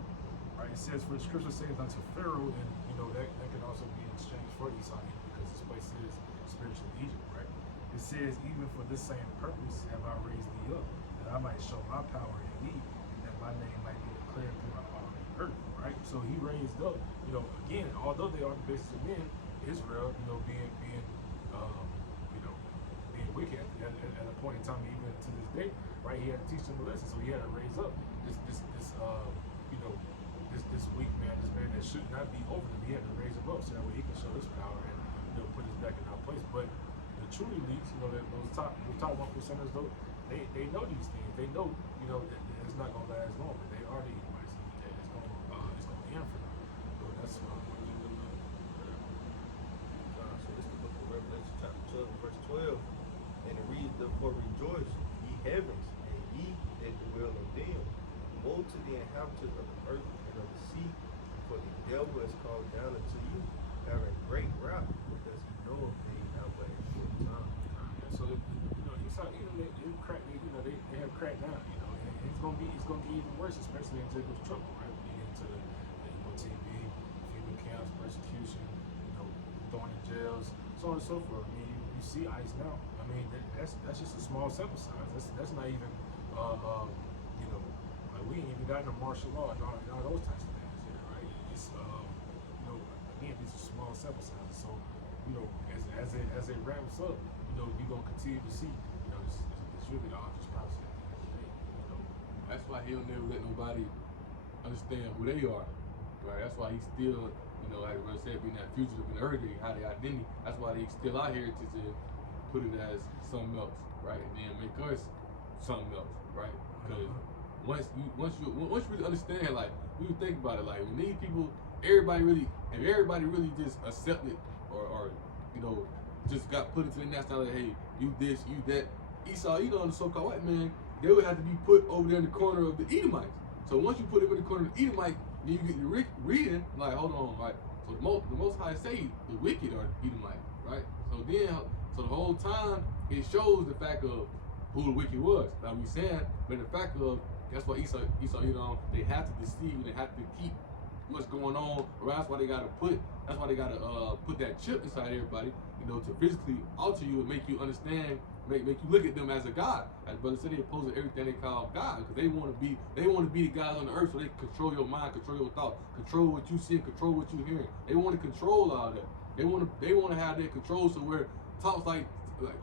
right, it says, for the scripture says unto Pharaoh, and, you know, that can also be in exchange for Esau, because this place is spiritual Egypt, right? It says, even for this same purpose have I raised thee up, that I might show my power in thee, that my name might be declared throughout all the earth, right? So he raised up, you know, again, although they are the basis of men, Israel, you know, being wicked at a point in time, even to this day, right? He had to teach them a lesson, so he had to raise up this weak man, this man that should not be over them. He had to raise him up so that way he can show his power and, you know, put us back in our place. But the true elites, you know, that those top 1%ers, though, they know these things. They know, you know, that it's not gonna last long. But they are the Edomites, and it's gonna end for them. So that's why I'm going to do So this is the book of Revelation, chapter 12, verse 12, and it reads, therefore rejoice, ye heavens, and ye that dwell in them. Woe to the inhabitants of the earth and of the sea, for the devil is called down unto you, having great wrath, because he knoweth that he have but a short time. So, you know, Esau, you know, they have cracked down, you know, and it's gonna get even worse, especially in Jacob's trouble, right? We get into the TV, FEMA camps, persecution, you know, thrown in jails, so on and so forth. I mean, you see ICE now. I mean, that's just a small sample size. That's not even, you know, like we ain't even got into martial law and all those types of things yet, right? It's, you know, again, these are small sample sizes. So, you know, as it ramps up, you know, you're gonna continue to see, you know, it's really the obvious prophecy at the end of the day, you know. That's why he'll never let nobody understand who they are, right? That's why he's still, you know, like I said, being that fugitive and earthly, how they identity. That's why they still our heritage and put it as something else, right? And then make us something else, right? Because once you really understand, like, when you think about it, like, when these people, everybody really just accepted or you know, just got put into the nationality, hey, you this, you that. Esau, you know, the so-called white man, they would have to be put over there in the corner of the Edomites. So once you put him in the corner of the Edomites, then you get the reading, like, hold on, right? So the most High say the wicked are Edomites, right? So the whole time it shows the fact of who the wicked was. Like we said, but the fact of that's why Esau, you know, they have to deceive, they have to keep what's going on, or that's why they gotta put that chip inside everybody, you know, to physically alter you and make you understand, make you look at them as a god. As brother said, they oppose everything they call God, because they want to be the guys on the earth, so they can control your mind, control your thoughts, control what you see, control what you hear. They want to control all that. They want to have that control, so where talks like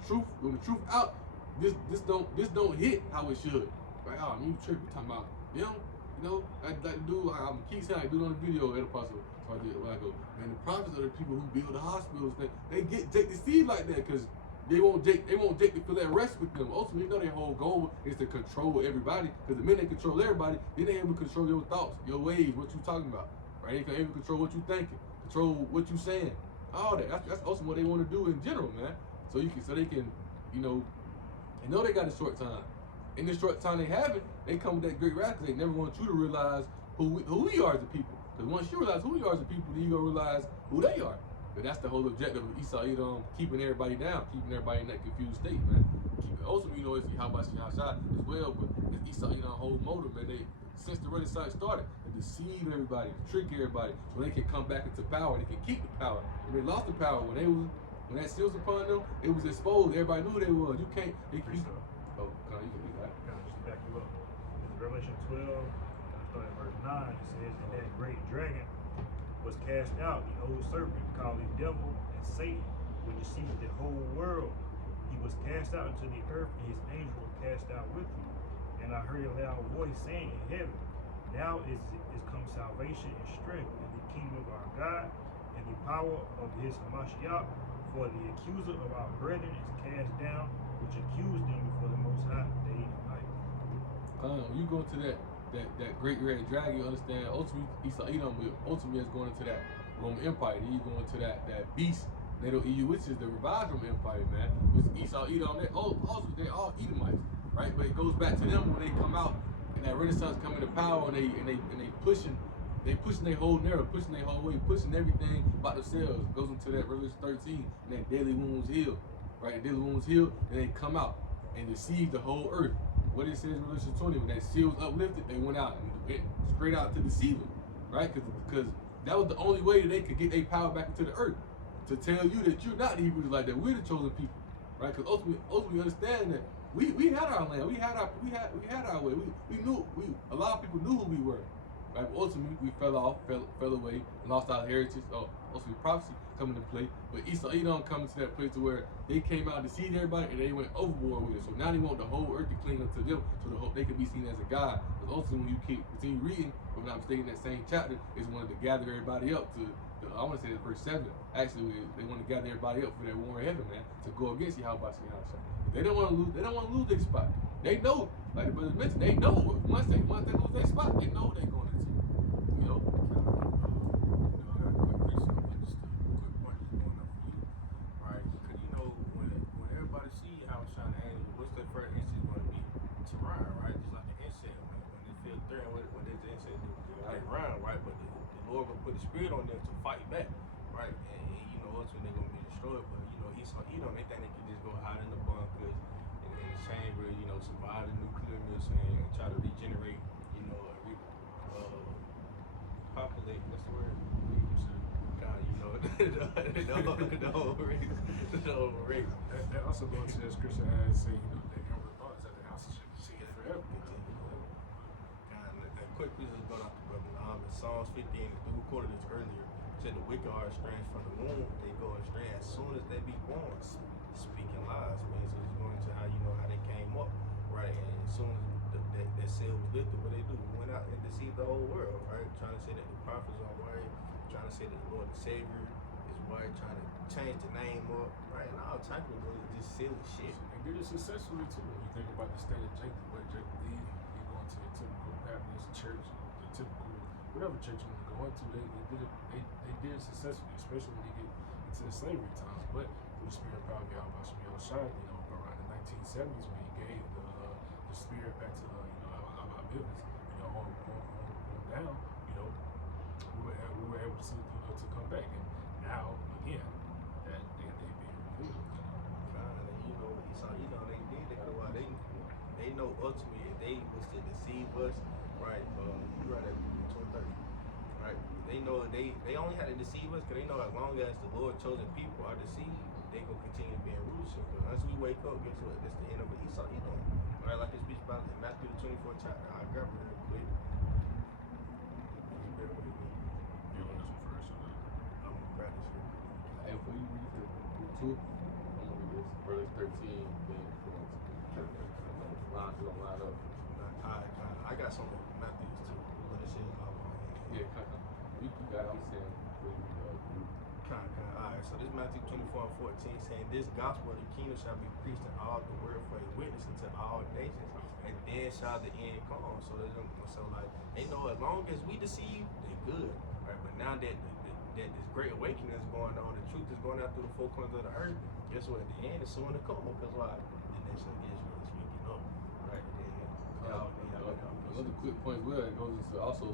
truth, when the truth out, this don't hit how it should. Right? Oh, I mean, you talking about them. You know, like the dude, I'm keep saying, like, dude on the video at Apostle. So I did, when I go, man, the prophets are the people who build the hospitals. They get Jake deceived like that because they want Jake to feel at rest with them. Ultimately, you know, their whole goal is to control everybody. Because the minute they control everybody, then they able to control your thoughts, your ways, what you talking about. Right? They can able to control what you thinking, control what you saying. All that. That's also what they want to do in general, man. So they can, you know they got a short time. In the short time they have it, they come with that great wrath because they never want you to realize who we are as a people. Because once you realize who we are as a people, then you gonna realize who they are. But that's the whole objective of Esau, keeping everybody down, keeping everybody in that confused state, man. Also, you know, it's Yahweh Shah as well, but it's Esau, whole motive, man. They, since the Renaissance started, to deceive everybody, to trick everybody, so they can come back into power, they can keep the power. And they lost the power when that seal was upon them, it was exposed. Everybody knew who they was. You can't. You can do that. Just back you up. In Revelation 12, starting at verse 9, it says, and that great dragon was cast out, the old serpent, called the devil and Satan, which deceived the whole world. He was cast out into the earth, and his angels were cast out with him. And I heard a loud voice saying in heaven, now is come salvation and strength in the kingdom of our God and the power of his Hamashiach. For the accuser of our brethren is cast down, which accused them before the Most High day and night. You go to that great red dragon, you understand, ultimately is going into that Roman Empire. Then you go into that beast They don't EU, which is the revised Roman Empire, man. Which Esau, Edom, they all Edomites, right? But it goes back to them when they come out and that Renaissance coming to power and they pushing their whole narrative, pushing their whole way, pushing everything about themselves. It goes into that Revelation 13 and that daily wounds healed, right? The daily wounds healed, and they come out and deceive the whole earth. What it says in Revelation 20, when that seal was uplifted, they went out and went straight out to deceive them, right? Because that was the only way that they could get their power back into the earth, to tell you that you're not the Hebrews like that. We're the chosen people, right? Because ultimately understand that we had our land, we had our way. We knew a lot of people knew who we were, right? But ultimately we fell away, and lost our heritage. Ultimately prophecy come into play. But Esau, Edom coming to that place to where they came out to see everybody and they went overboard with it. So now they want the whole earth to cling unto them, so they can be seen as a god. Because ultimately, when you continue reading, if I'm not mistaken, that same chapter is wanted to gather everybody up to. I want to say that verse 7. Actually, they want to gather everybody up for that war in heaven, man, to go against Yahweh. They don't want to lose. They don't want to lose their spot. They know, like the brother mentioned, they know once they lose their spot, they know they're going into. You know. When everybody see how it's trying to handle, what's the first instinct going to be? To run, right? Just like the insect when they feel threatened, what does the insect do? They run, right? But the Lord will put the spirit on them to fight back, right? And ultimately they're going to be destroyed. But Esau, they think they can just go hide in the bunkers, in the chamber, survive the nuclear missile and try to regenerate, populate. What's the word? The whole race. That also goes to the scripture as saying, the inward thoughts that the house should see it forever. Quickly just go out to Brother Nam in Psalms 15, who quoted this earlier, said the wicked are estranged from the womb, they go astray as soon as they be born, speaking lies, man. So it's going to how how they came up, right? And as soon as that seal was lifted, what they do? We went out and deceived the whole world, right? Trying to say that the prophets are white, trying to say that the Lord the Savior is white, trying to change the name up, right? And all type of just silly shit. And did it successfully too. When you think about the state of Jacob, where Jacob leave, he going to the typical Baptist church, the typical whatever church you want to go into, they did it successfully, especially when you get into the slavery times. But through the spirit of Yahweh Shai, around the 1970s when he gave the spirit back to our business, on down, we were able to see to come back, and now again that they being revealed. Esau, they did that for a while. They know ultimately if they was to deceive us, right? You right at 2030, right? They know they only had to deceive us because they know as long as the Lord chosen people are deceived, they gonna continue to be in rulership. Because once we wake up, guess what? That's the end of Esau. Right, like this speech about in Matthew the 24th chapter. I'll grab it real quick. You better wait. You want this one first? I'm gonna grab this real quick. And for you read the 2, I'm gonna read this verse 13, then line up. I got some of Matthew's too. What it says about my hand. Yeah, you got. I'm saying. Alright, so this Matthew 24:14 saying, this gospel of the kingdom shall be preached in all the world for a witness unto all nations, and then shall the end come. So they know as long as we deceive, they're good. Right? But now that this great awakening is going on, the truth is going out through the four corners of the earth, guess what? At the end is soon to come. Because why? The nation of Israel is waking up. Right? Another quick point as well, it goes into also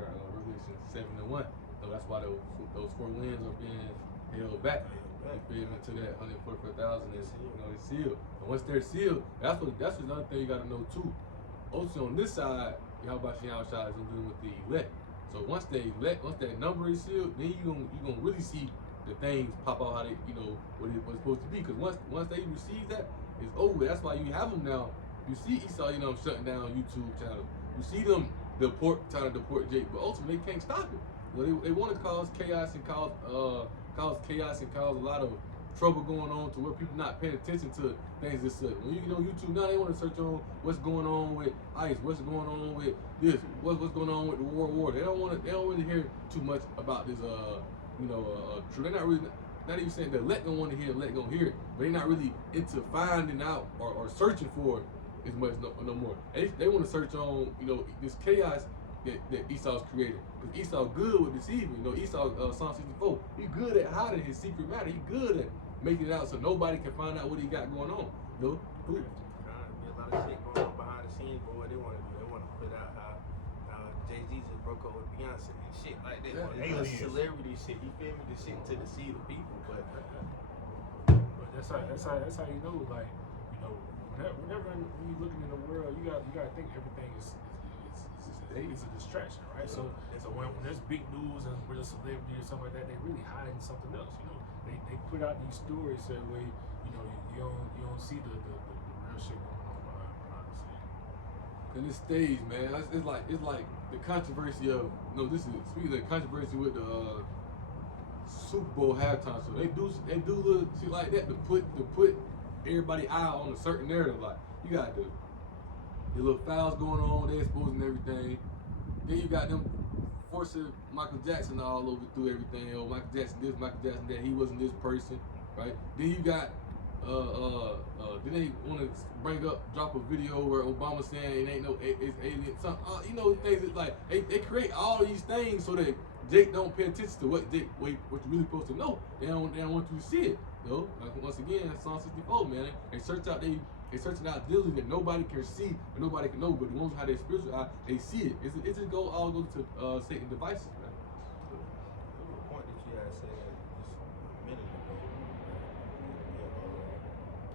Revelation 7:1. So that's why those 4 winds are being held back. They fed into that 144,000 is they sealed. And once they're sealed, that's another thing you gotta know too. Also on this side, Yahweh Shai is dealing with the elect. So once that number is sealed, then you gonna really see the things pop out how they what it's supposed to be. Because once they receive that, it's over. That's why you have them now. You see Esau, shutting down YouTube channel. You see them trying to deport Jake, but ultimately they can't stop it. Well, they want to cause chaos and cause a lot of trouble going on to where people not paying attention to things this such. When you get on YouTube now, they want to search on what's going on with ICE, what's going on with this, what's going on with the war. They don't really hear too much about this. They're not really. Not even saying the elect don't want to hear, elect gonna hear it, but they're not really into finding out or searching for it as much no more. They want to search on this chaos that Esau's created. Because Esau good with deceiving. You know, Esau, Psalm 64, he good at hiding his secret matter. He good at making it out so nobody can find out what he got going on. You know? Be a lot of shit going on behind the scenes, but what they want to do, they want to put out how Jay-Z just broke up with Beyonce and shit like that. Yeah. It's celebrity shit. You feel me? This shit to deceive the people, but That's how you know, like, you know, whenever when you're looking in the world, you gotta think everything is a distraction, right? So when there's big news and we're a celebrity or something like that, they really hiding something else. You know, they put out these stories that way, you know, you don't see the real shit going on behind the scenes. And it stays, man. It's like the controversy of this is speaking of the controversy with the Super Bowl halftime. So they do little shit like that to put everybody eye on a certain narrative. Like you got the little fouls going on, they exposing everything. Then you got them forcing Michael Jackson all over through everything. Oh, Michael Jackson this, Michael Jackson that. He wasn't this person, right? Then you got then they want to drop a video where Obama saying it ain't no it's alien something. Things that like they create all these things so that Jake don't pay attention to what you really supposed to know. They don't want you to see it. Like once again, Psalm 64, man. They search out out diligently that nobody can see and nobody can know, but the ones who have their spiritual eye, they see it. It just all goes to Satan's devices, man. the point that you had said just a minute ago,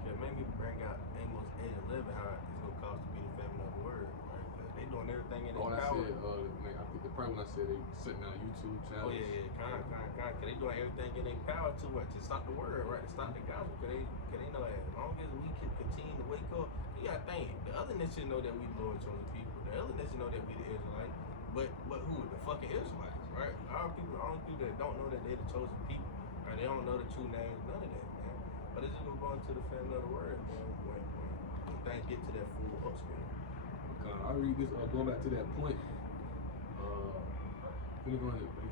it made me bring out Amos 8:11, how it's gonna cost to be the family of the word, right? They doing everything in their When I power. said, I think the problem when I said they sitting on YouTube channel. Oh yeah, kind. Cause they doing everything in their power to stop the word, right? To stop the gospel. Cause they know that as long as we can continue to wake up, you gotta think. The other nation know that we loyal chosen people. The other nation know that we the Israelites. But who? The fucking Israelites, right? All people that don't know that they're the chosen people, right? They don't know the true names, none of that, man. But it's just gonna go into the family of the word, man. When things get to that full upswing. I read this, going back to that point, if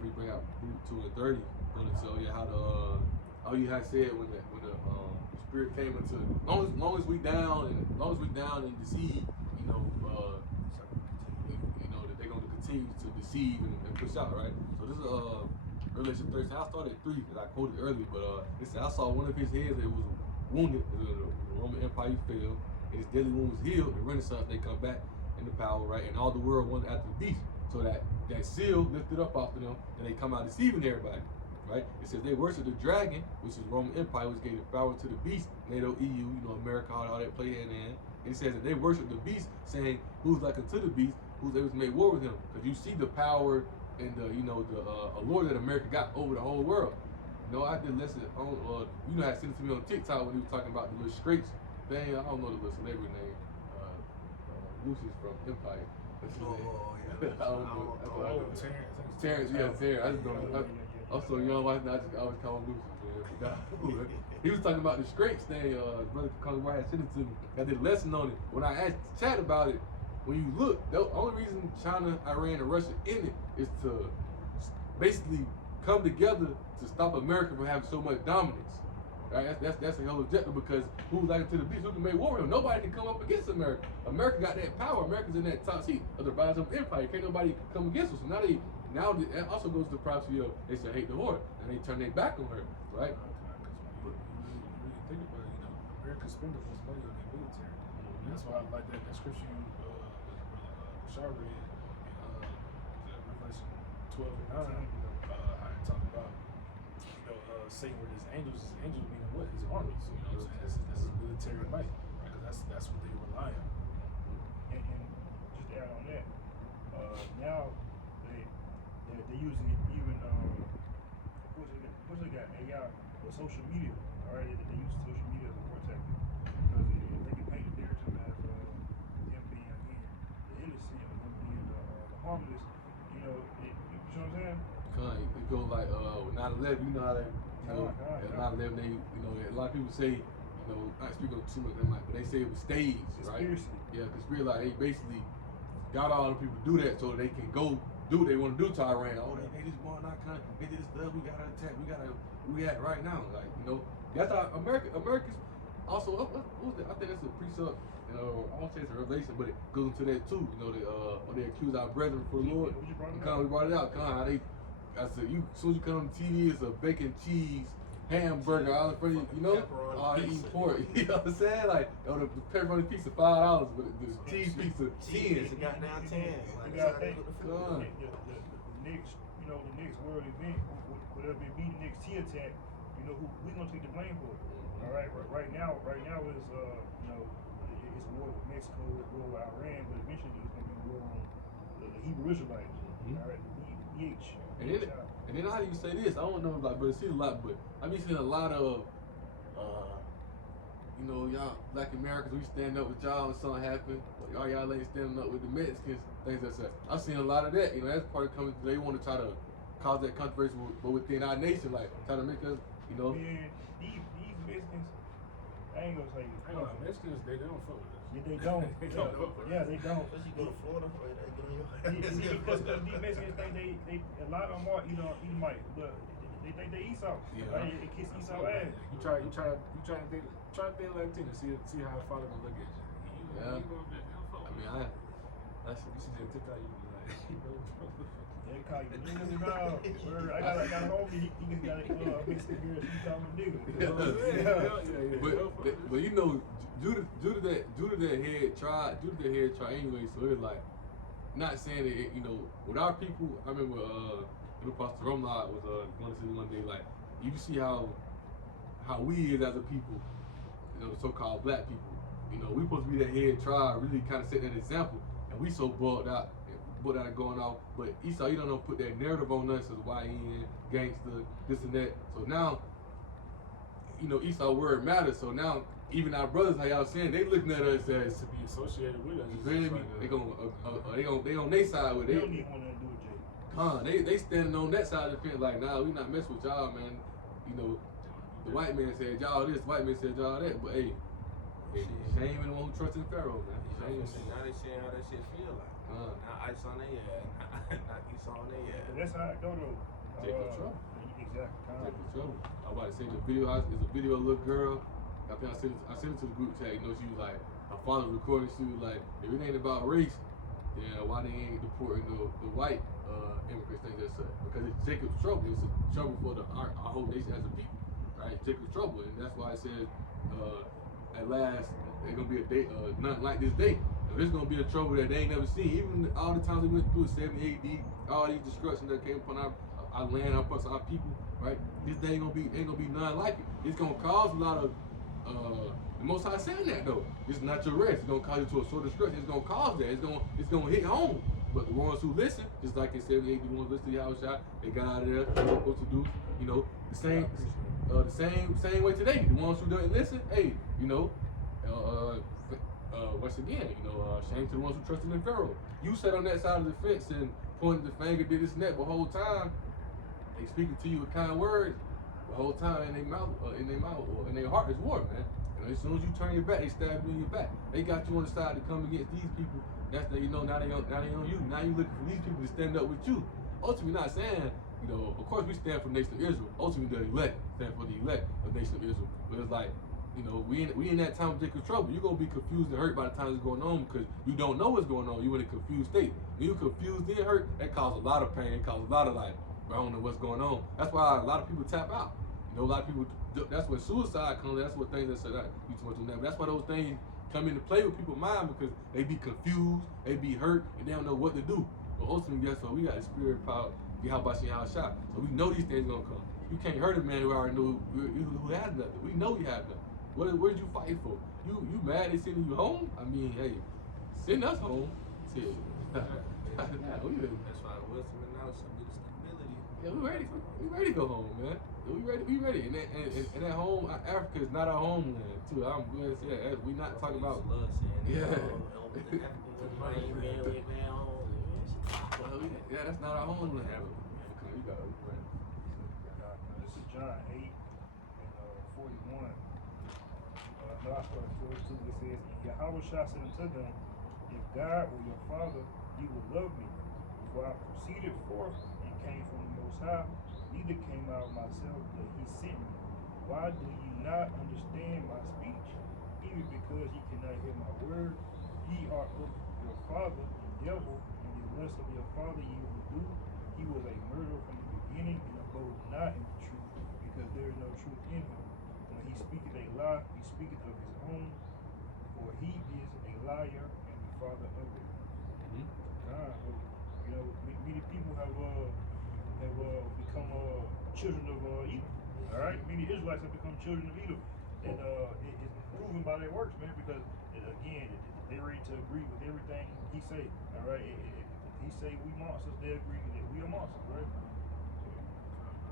we bring out Luke 2 and 30, going to tell you how all you had said when the spirit came into, long as we down and deceive, that they're going to continue to deceive and push out, right? So this is Revelation 13. I started at 3 because I quoted earlier, but it said I saw one of his heads that was wounded. The Roman Empire fell. His deadly wound was healed. The Renaissance, they come back in the power, right? And all the world went after the beast. So that seal lifted up off of them, and they come out deceiving everybody, right? It says they worship the dragon, which is Roman Empire, which gave the power to the beast, NATO, EU, America, all that play hand in hand. And it says that they worship the beast, saying, who's like unto the beast, who's able to make war with him. Because you see the power and the allure that America got over the whole world. I did listen on, I sent it to me on TikTok when he was talking about the little scrapes thing. I don't know the little celebrity name. Lucy's from Empire. Yeah. I don't know. Terrence. I just don't. I'm so young, I always call him Lucy, man. He was talking about the scrapes thing. Brother Connie White had sent it to me. I did a lesson on it. When I asked Chad about it, when you look, the only reason China, Iran, and Russia in it is to basically come together to stop America from having so much dominance. Right? That's a hell of objective, because who's like to the beast? Who can make war with him? Nobody can come up against America. America got that power. America's in that top seat of the rise of empire. Can't nobody come against us. So now that also goes to the prophecy of they should hate the whore, and they turn their back on her, right? But you really think about it, America spends the most money on their military. And that's why I like that scripture Bashar read in Revelation 12 and 9, how it talk about Satan with his angels meaning what? His armies, that's his military might, right? Because that's what they rely on. And just to add on that, now they're using it even of course they got AI or social media. Alright, they use social media as a war tactic, because if they can paint the narrative as them being again the innocent or them being the harmless, you know what I'm saying? It goes like 9/11. You know how they. At 9/11, they, a lot of people say, not speaking of too much, but they say it was staged, right? Conspiracy. Yeah, conspiracy. Like they basically got all the people to do that so they can go do what they want to do to Iran. Oh, they just want our country. They did this stuff. We gotta attack. We gotta react right now. Like that's how America's also. What was that? I think that's a precept I won't say it's a revelation, but it goes into that too. You know, when they accuse our brethren for the Lord. We We brought it out. How they, I said, as soon as you come on TV, it's a bacon cheese hamburger all in front of you. You know, Pepperoni they eating pizza. pork. You know what I'm saying? Like, the pepperoni pizza $5, but the cheese pizza 10. It's got down 10. You Like, gotta that's think, how they God. the next, the next world event, whatever it be, the next T attack, who we gonna take the blame for it? All right, right now is it's a war with Mexico, it's a war with Iran, but eventually it's gonna be a war on the Hebrew Israelites. All right, the BH. And then how do you say this? I don't know if like brother see a lot, but I've been seeing a lot of y'all Black Americans, we stand up with y'all when something happen. Like, y'all ain't standing up with the Mexicans, things like that. I've seen a lot of that. That's part of coming. They want to try to cause that controversy, but within our nation, like try to make us, Man, these Mexicans, I ain't gonna say Mexicans, they don't fuck with us. Yeah, they don't. They don't fuck with us. Yeah, they don't. Unless you go to Florida, or they get on your Because these Mexicans think they a lot of them are Edomites, but they think they Esau. Yeah. Right? They kiss Esau ass. You try to think Latino, see how a father gonna look at you. Yeah. I mean, that's You see that TikTok, you be like, They call you niggas and all. I got a homie, he got a Mexican girl, she call him nigga. But Judah that head tried anyway. So it's like not saying that with our people. I remember Pastor Romlod was going to say one day, like, you can see how we is as a people, the so-called black people. We supposed to be that head tribe, really kind of set that example, and we so bugged out and going off. But Esau, you don't know, put that narrative on us as YN, gangster, this and that. So now, Esau word matters. So now, even our brothers, how y'all saying, they looking at us as to be associated with us. you feel me? They on their side with They it. don't need one to do with Jay. They standing on that side of the fence like, nah, we not messing with y'all, man. The white man said y'all this, white man said y'all that, but hey, shame in the one who trusted Pharaoh, man. Shame. Now they saying how that shit feel like. Now ice on their ass, not Esau on their ass. But that's how it go though. Jacob trouble. Exactly. Jacob trouble. I was about to say the video. It's a video of a little girl. I think I sent it to the group chat. She was like, her father recording. She was like, if it ain't about race, then why they ain't deporting the white immigrants? Things like that. Because it's Jacob's trouble. It's a trouble for our whole nation as a people, right? Jacob's trouble, and that's why it says at last there's gonna be a day, nothing like this day. There's gonna be a trouble that they ain't never seen. Even all the times we went through 70 AD, all these destruction that came upon our land, our people, right? This day ain't gonna be none like it. It's gonna cause a lot of the Most High saying that though. It's not your rest. It's gonna cause you to a sort of destruction. It's gonna cause that. It's gonna hit home. But the ones who listen, just like in 70 AD, the ones who listen to Yahushua, they got out of there, they know what to do. The same way today. The ones who don't listen, hey, once again, shame to the ones who trusted in Pharaoh. You sat on that side of the fence and pointed the finger, did this and that, but the whole time they speaking to you with kind words. The whole time in their mouth, or in their heart is war, man. As soon as you turn your back, they stab you in your back. They got you on the side to come against these people. That's now they on you. Now you looking for these people to stand up with you. Ultimately, not saying, of course we stand for the nation of Israel. Ultimately, the elect stand for the elect of the nation of Israel. But it's like, we in that time of Jacob's trouble. You're gonna be confused and hurt by the time it's going on because you don't know what's going on. You in a confused state. When you confused and hurt, that causes a lot of pain. It causes a lot of I don't know what's going on. That's why a lot of people tap out. A lot of people. That's when suicide comes. That's what things that said you too much on that. That's why those things come into play with people's mind because they be confused, they be hurt, and they don't know what to do. But ultimately, guess what? We got the spirit power. How shot. So we know these things gonna come. You can't hurt a man who already know who has nothing. We know he has nothing. What did you fight for? You mad they sending you home? I mean, hey, send us home. Shit. That's why wisdom and knowledge should be the stability. Yeah, we ready. We ready to go home, man. We ready. And that home, Africa is not our homeland, too. I'm going to say that. We not talking about. Yeah. Yeah, that's not our homeland. You got it. This is John 8 and 41. I started 42. It says, Yahushua said unto them, if God were your father, you would love me. For I proceeded forth and came from the Most High, neither came out of myself, but he sent me. Why do you not understand my speech? even because ye cannot hear my word, ye are of your father, the devil, and the lust of your father ye will do. He was a murderer from the beginning, and abode not in the truth, because there is no truth in him. When he speaketh a lie, he speaketh of his own, for he is a liar and the father of it. God, you know, many people have become children of evil. All right, many Israelites have become children of evil, and it's proven by their works, man. Because again, they're ready to agree with everything he say. All right, if he say we monsters, they agree that we are monsters, right?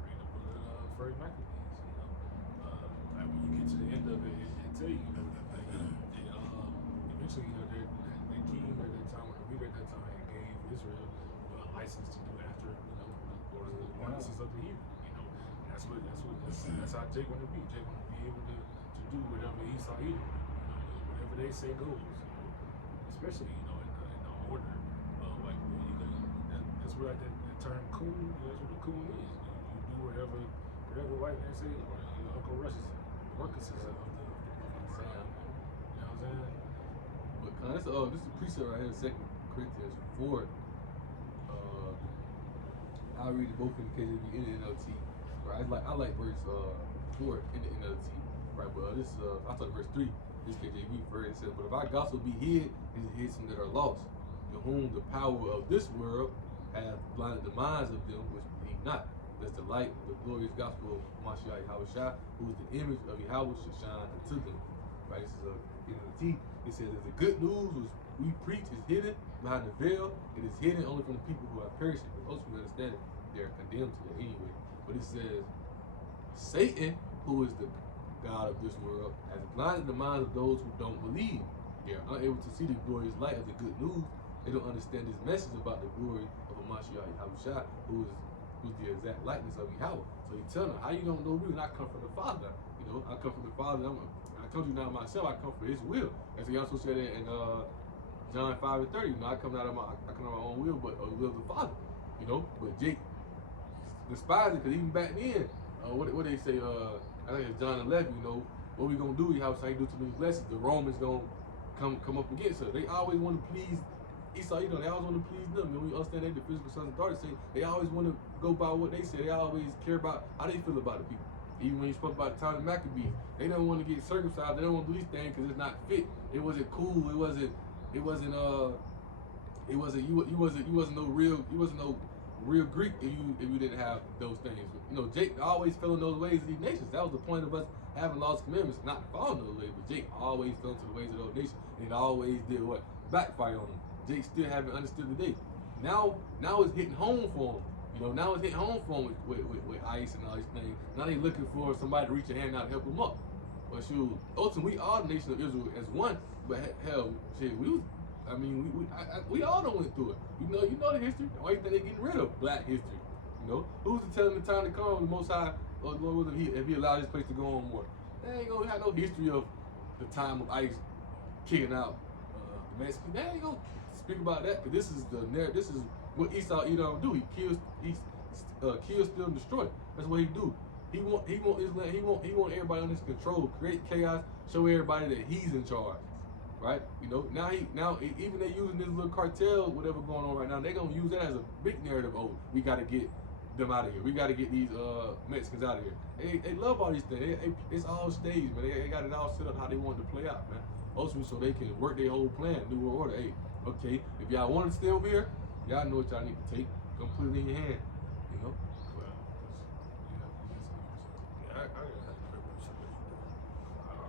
Read the book of First Maccabees, like when you get to the end of it, it tell you, eventually, their king at that time, or the leader at that time, gave Israel a license to do after, the ordinances of the heathen. That's how Jake want to be. Jake want to be able to do whatever Esau either. Whatever they say goes. Especially, in the order. That's where that term cool, that's what the cool is. You do whatever white man say, or Uncle Russ is of the sound. You know what I'm saying? But this is a precept right here, 2 Corinthians 4. I'll read it both in the KJV and the NLT. Right, I like verse 4 in the NLT. Right, but this I thought verse 3. This KJV verse says, "But if our gospel be hid, it is hid some that are lost, to whom the power of this world hath blinded the minds of them which believe not, lest the light of the glorious gospel of Mashiach Yahushua, who is the image of Yahweh, should shine unto them." Right, this is NLT. It says that the good news which we preach is hidden behind the veil. It is hidden only from the people who are perishing. But those who understand it, they're condemned to it anyway. But it says, Satan, who is the God of this world, has blinded the minds of those who don't believe. They are unable to see the glorious light of the good news. They don't understand this message about the glory of Mashiach Yahushua, who's the exact likeness of Yahweh. So he telling them, how you don't know me when I come from the Father? I come from the Father. I told you now myself, I come from His will. As he also said it in John 5:30. I come out of my own will, but the will of the Father. But Jake despised it, because even back then, what they say, I think it's John 11, what we gonna do, how you do too many blessings, the Romans gonna come up against us. They always want to please Esau, they always want to please them. And we understand they the physical sons and daughters, say they always want to go by what they say. They always care about how they feel about the people. Even when you spoke about the time of the Maccabees, they don't want to get circumcised, they don't want to do these things because it's not fit. It wasn't cool, you wasn't no real Greek if you didn't have those things. Jake always fell in those ways of these nations. That was the point of us having laws and commandments, not to follow those ways. But Jake always fell into the ways of those nations, and it always did what? Backfire on him. Jake still haven't understood the day. Now it's hitting home for him. Now it's hitting home for him with ICE and all these things. Now they looking for somebody to reach a hand out to help him up. But shoot, ultimately we are the nation of Israel as one. But hell, shit, we all done went through it. You know the history. Why you think they getting rid of black history? Who's to tell them the time to come? The Most High, Lord, if he allowed this place to go on more, they ain't gonna have no history of the time of ICE kicking out the Mexicans. They ain't gonna speak about that, because this is what Esau Edom do. He kills, steal, and destroy. That's what he do. He want his land. He want everybody under his control. Create chaos. Show everybody that he's in charge. Right? Now even they using this little cartel, whatever going on right now, they gonna use that as a big narrative. Oh, we gotta get them out of here. We gotta get these Mexicans out of here. They love all these things. It's all staged, man. They got it all set up how they want it to play out, man. Ultimately, so they can work their whole plan, New World Order. Hey, okay, if y'all want to stay over here, y'all know what y'all need to take. Come put it in your hand,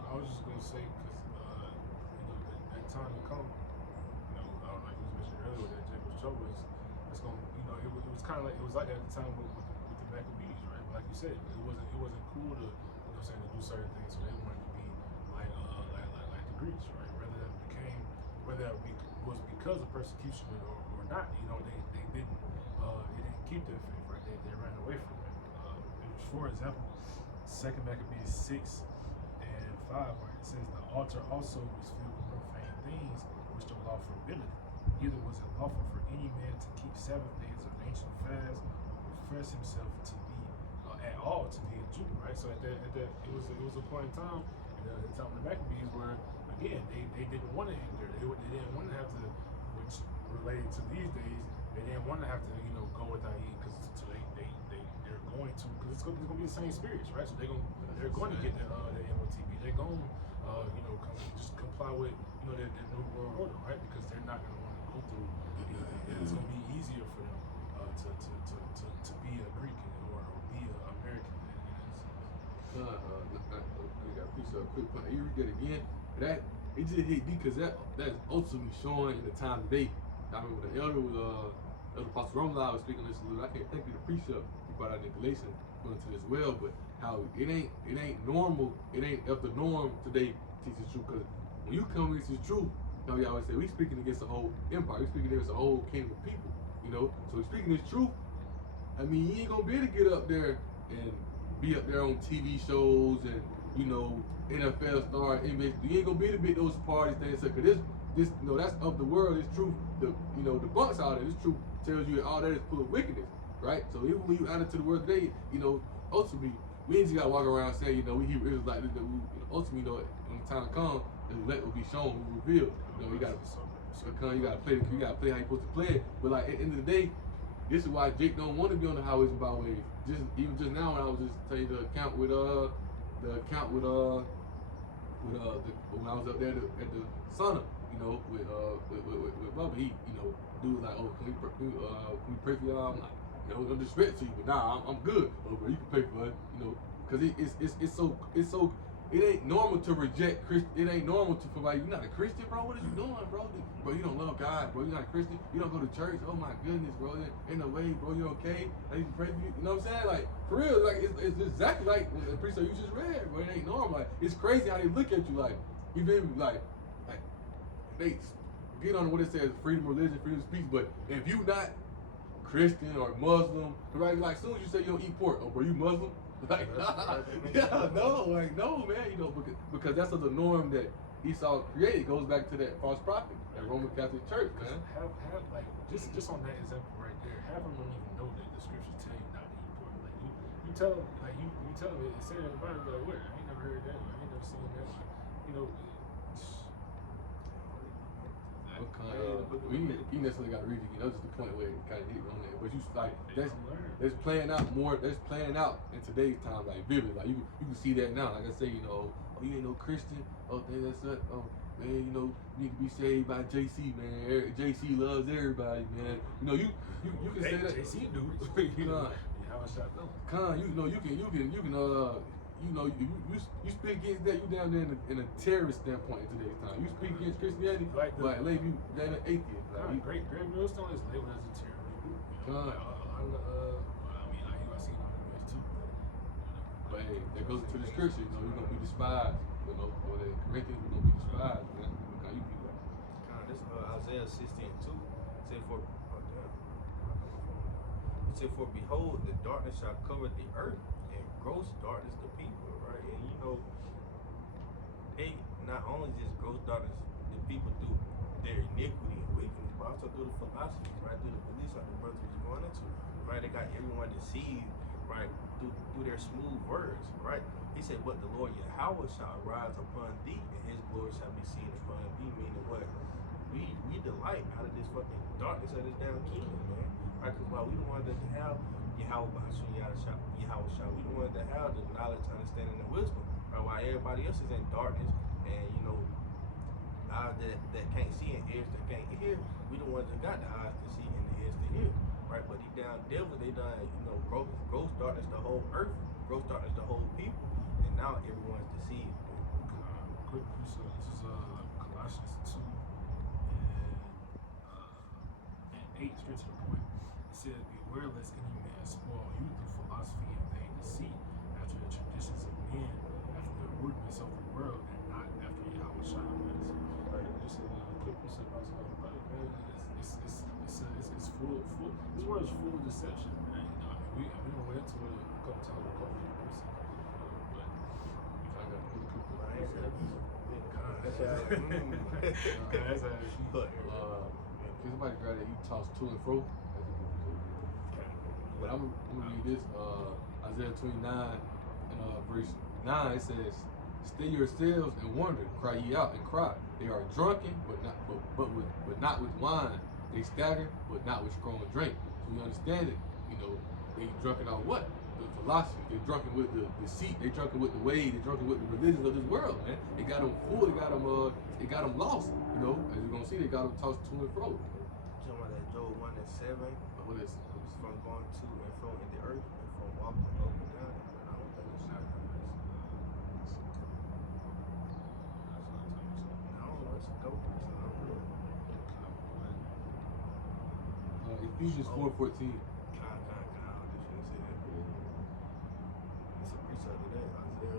I was just gonna say, because that time will come. Like you was mentioning earlier, that Jacob's trouble it's gonna, it was kind of like that at the time with the Maccabees, right? But like you said, it wasn't cool to, to do certain things, so they wanted to be like the Greeks, right? Whether that was because of persecution or not, they didn't keep their faith, right? They ran away from it. For example, 2 Maccabees 6:5, right? It says the altar also was filled with profane things which the law forbiddeth. Neither was it lawful for any man to keep Sabbath days or ancient fasts or profess himself to be at all to be a Jew, right? So at that it was a point in time The time of the Maccabees were, again, they didn't want to hinder. They didn't want to have to, which related to these days, they didn't want to have to, go without eating because so they're going to, because it's going to be the same spirits, right? So they're going to get the MOTB. They're going to, just comply with, their new world order, right? Because they're not going to want to go through. It's going to be easier for them to be a Greek or be an American. I got a piece of a quick point. You read that again. That it just hit me because that's ultimately showing in the time today. I remember the elder was Elder Pastor Romla was speaking on this a little. I can't think of the precept he brought out in Galatians going into this well, but how it ain't normal. It ain't of the norm today to teach the truth. Because when you come against the truth, we always say we speaking against the whole empire. We speaking against the whole kingdom of people. So we speaking this truth. I mean, you ain't gonna be able to get up there and be up there on TV shows and NFL star, NBA. You ain't gonna be able to be at those parties, things. Cause this that's of the world. It's truth. The bunks out there. This truth tells you all that is full of wickedness, right? So even when you add it to the word today, ultimately we ain't just gotta walk around saying we Hebrew Israelites. Ultimately, when the time comes, the elect will be shown, will be revealed. You gotta play. You gotta play how you supposed to play it. But like at the end of the day, this is why Jake don't want to be on the highways and byways. Just now when I was just telling you the account with when I was up there at the sauna, with Bubba, he dude was like, oh, can we pray for y'all? I'm like, no disrespect to you, but nah, I'm good. Oh, bro, you can pray for us, because it's so. It ain't normal to reject Christian. It ain't normal to provide. You're not a Christian, bro. What are you doing, bro? Bro, you don't love God, bro. You're not a Christian. You don't go to church. Oh my goodness, bro. Ain't no way, bro. You okay? I need to pray for you. You know what I'm saying? Like for real, like it's exactly like the precept you just read, bro. It ain't normal. Like it's crazy how they look at you, like even like they get on what it says, freedom of religion, freedom of speech. But if you not Christian or Muslim, right? Like as soon as you say you don't eat pork, oh, bro, you Muslim? Like, no, man, because that's the norm that Esau created. It goes back to that false prophet, that Roman Catholic Church, man. Have like just on that example right there, half of them don't even know that the scriptures tell you not to eat pork. Like you tell them, you tell them it said in the Bible, like where? I ain't never heard that. I ain't never seen that. You necessarily got to read it again. That's just the point where it kind of hit on that. But you like that's playing out more. That's playing out in today's time, like vivid. Like you can see that now. Like I say, oh, you ain't no Christian. Oh, that's it. Oh, man, you need to be saved by JC, man. JC loves everybody, man. You can say that. JC do. How I shot them. You speak against that, you down there in a terrorist standpoint in today's time. You speak against Christianity, like label you down an atheist. Like, Greg Millstone is labeled as a terrorist group. I seen all the ways too. But hey, that goes into the scripture. You're gonna be despised. Or the Corinthians are gonna be despised, man. Look how you do that. This Isaiah 16:2 said it said, for behold, the darkness shall cover the earth, and gross darkness the people, right? And they not only just gross darkness the people through their iniquity and wickedness, but also through the philosophies, right? Through the beliefs like the brothers was going into, right? They got everyone deceived, right? Through their smooth words, right? He said, but the Lord Yahweh shall arise upon thee, and his glory shall be seen upon thee, meaning what? We delight out of this fucking darkness of this damn kingdom, man. Right? Because we don't want to have Yahweh Shah. We don't want to have the knowledge, understanding, and wisdom. Right? While everybody else is in darkness, and eyes that can't see and ears that can't hear, we the ones that got the eyes to see and the ears to hear. Right? But these damn devils, they done, gross darkness the whole earth, gross darkness the whole people, and now everyone's deceived. Quick precept. This is Colossians 2 and 8, straight to the point. It says, beware lest any man spoil you through philosophy and vain deceit, after the traditions of men, after the rudiments of the world, and not after Yahweh Shah. Just a quick precept. It's full. This world is full of deception, man. We don't went into it a couple times with COVID. Can somebody grab that? He tossed to and fro. But I'm gonna read this. Isaiah 29 and verse 9. It says, stay yourselves and wonder, cry ye out and cry. They are drunken, but not with wine. They stagger, but not with strong drink. So you understand it, they drunken on what? The philosophy. They're drunken with the deceit. They're drunken with the way. They're drunken with the religions of this world, man. It got them fooled. It got them lost. As you're gonna see, they got them tossed to and fro. Talking about that Job 1:7. What is? From going to and fro in the earth and from walking up and down. I don't think it's not. I don't know. It's a dope piece. I don't know. Ephesians 4:14. I just didn't say that. It's a piece of that. Isaiah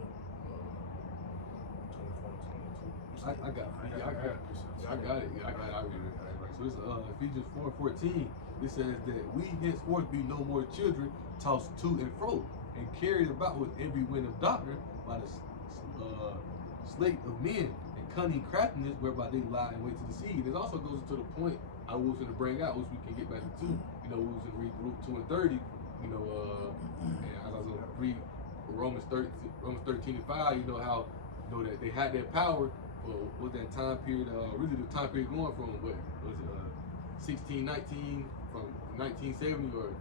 24:22. I got it. Yeah, I got it. I read it. So it's Ephesians 4:14. It says that we henceforth be no more children, tossed to and fro, and carried about with every wind of doctrine by the sleight of men and cunning craftiness whereby they lie in wait to deceive. It also goes to the point I was going to bring out, which we can get back to. We was going to read Luke 2:30. And as I was going to read Romans 13:5. How that they had that power for what that time period. Really the time period going from what was it 1619 from 1970 or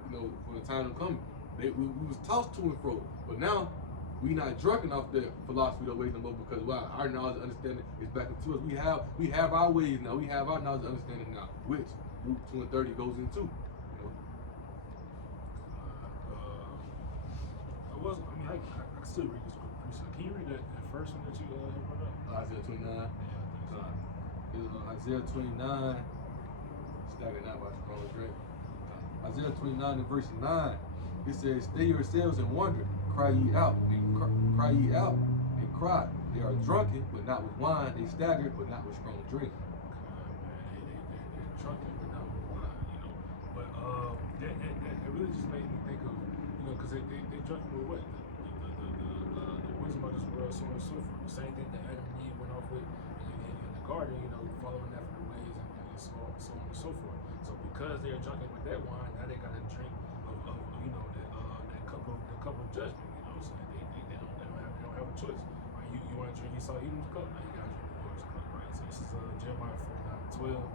from the time of coming. We was tossed to and fro, but now we not drunken off the philosophy that ways no more because our knowledge and understanding is back into us. We have our ways now. We have our knowledge and understanding now, which Luke 2:30 goes into. I can still read this quick precept. Can you read that first one that you brought up? Isaiah 29. Yeah, Isaiah 29. Stagger not by strong drink. Isaiah 29 and verse 9. It says, "Stay yourselves and wonder, cry ye out and cry. They are drunken, but not with wine. They stagger, but not with strong drink." They're drunken, but not with wine, But it really just made me think of, because they drunken with what? The wisdom of this world, so on and so forth. The same thing that Adam and Eve went off with in the garden, following after the ways and so on and so forth. So because they're drunken with that wine, now they got to drink of that cup of judgment. So they don't have a choice. Right? You want to drink Esau Edom's cup? Now you got to drink the Lord's cup, right? So this is Jeremiah 49:12,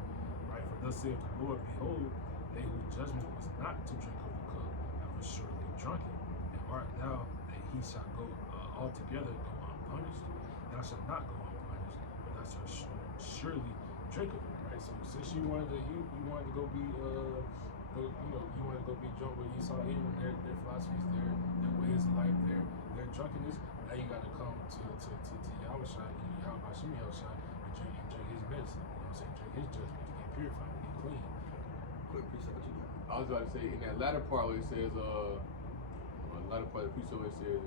right? "For thus saith the Lord, behold, they whose judgment was not to drink of the cup have assuredly drunken. And art thou that he shall go altogether go unpunished? Thou shalt not go unpunished, but thou shalt surely drink of it." Right? So since you wanted to go be you wanted to go be drunk with Esau Edom, their philosophies, their ways of life, their drunkenness, now you gotta come to Yahushua and drink his medicine, drink his judgment to get purified, to get clean. Quick precept, what you got? I was about to say in that latter part where it says, the latter part of the precept where it says,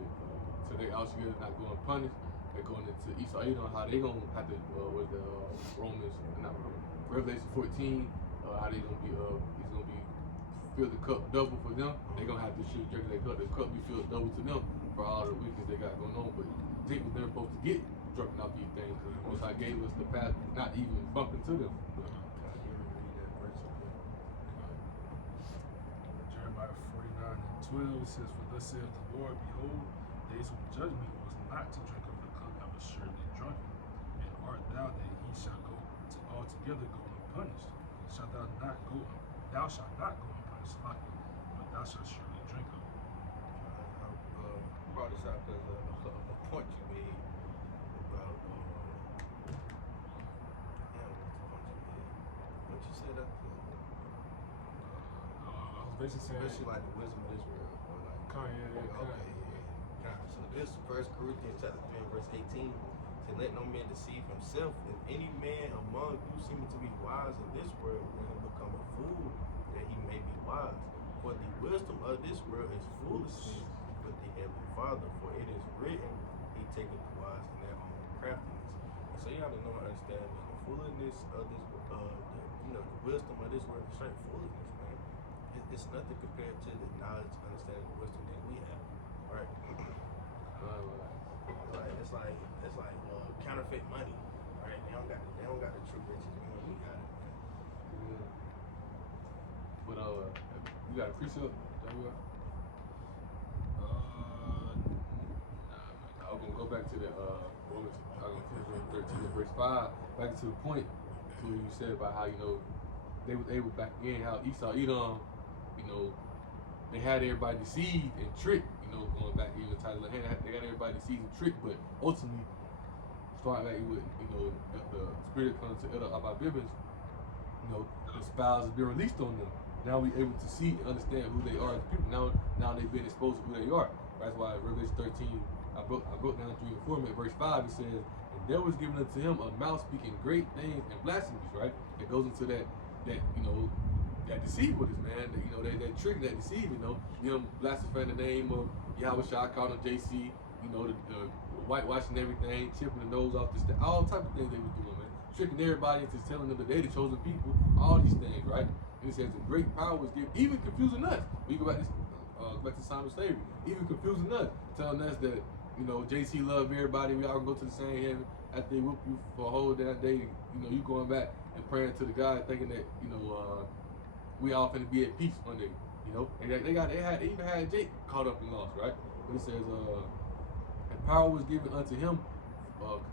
so they out together not going unpunished, they're going into Esau Edom, how they gonna have to Revelation 14, how they gonna be it's gonna be fill the cup double for them. They gonna have to drink their cup. The cup be filled double to them for all the wickedness they got going on. But drink was never supposed to get drunken off these things. Most High gave us the path, not even bump into them. Jeremiah 49:12, it says, "For thus saith the Lord, behold, days of judgment was not to drink of the cup that was surely drunken. And art thou that he shall go altogether go unpunished? Thou shalt not go unpunished, but thou shalt surely drink of it." I brought this out because of a point you made about what you said up there. I was basically saying, Especially like the wisdom of this world, or like So this 1 Corinthians chapter 3 and verse 18 says, "Let no man deceive himself. If any man among you seeming to be wise in this world, let him become a fool, that he may be wise. For the wisdom of this world is foolishness with the heavenly Father. For it is written, He taketh the wise in their own craftiness." And so you have to know and understand, man, the foolishness of this, the wisdom of this world is straight foolishness, man. It's nothing compared to the knowledge, understanding, the wisdom that we have, right? It's like counterfeit money, right? They don't got the true riches, man. We got it, man. Yeah. But you got a precept? nah, I'm gonna go back to the finish on 13 verse 5. Back to the point to what you said about how, you know, they was able back again, how Esau, Edom, you know, they had everybody deceived and tricked, you know, going back even the title of the hand, they got everybody deceived and tricked, but ultimately, starting back with, you know, the spirit comes to Edomites, you know, the spouses have been released on them. Now we able to see and understand who they are as people. Now they've been exposed to who they are. That's why Revelation 13, I broke down 3 and 4, and verse 5, it says, and there was given unto him a mouth speaking great things and blasphemies, right? It goes into that you know, that deceitfulness, man. That, you know, that trick, that deceive, you know, them blaspheming the name of Yahweh Shah, calling them JC, you know, the whitewashing everything, chipping the nose off the all type of things they was doing, man. Tricking everybody into telling them that they the chosen people, all these things, right? And it says the great power was given, even confusing us. We go back to Simon slavery, even confusing us, telling us that, you know, JC love everybody, we all go to the same heaven after they whoop you for a whole damn day. You know, you going back and praying to the God, thinking that, you know, we all finna be at peace one day. You know, and they even had Jake caught up and lost, right? But it says, and power was given unto him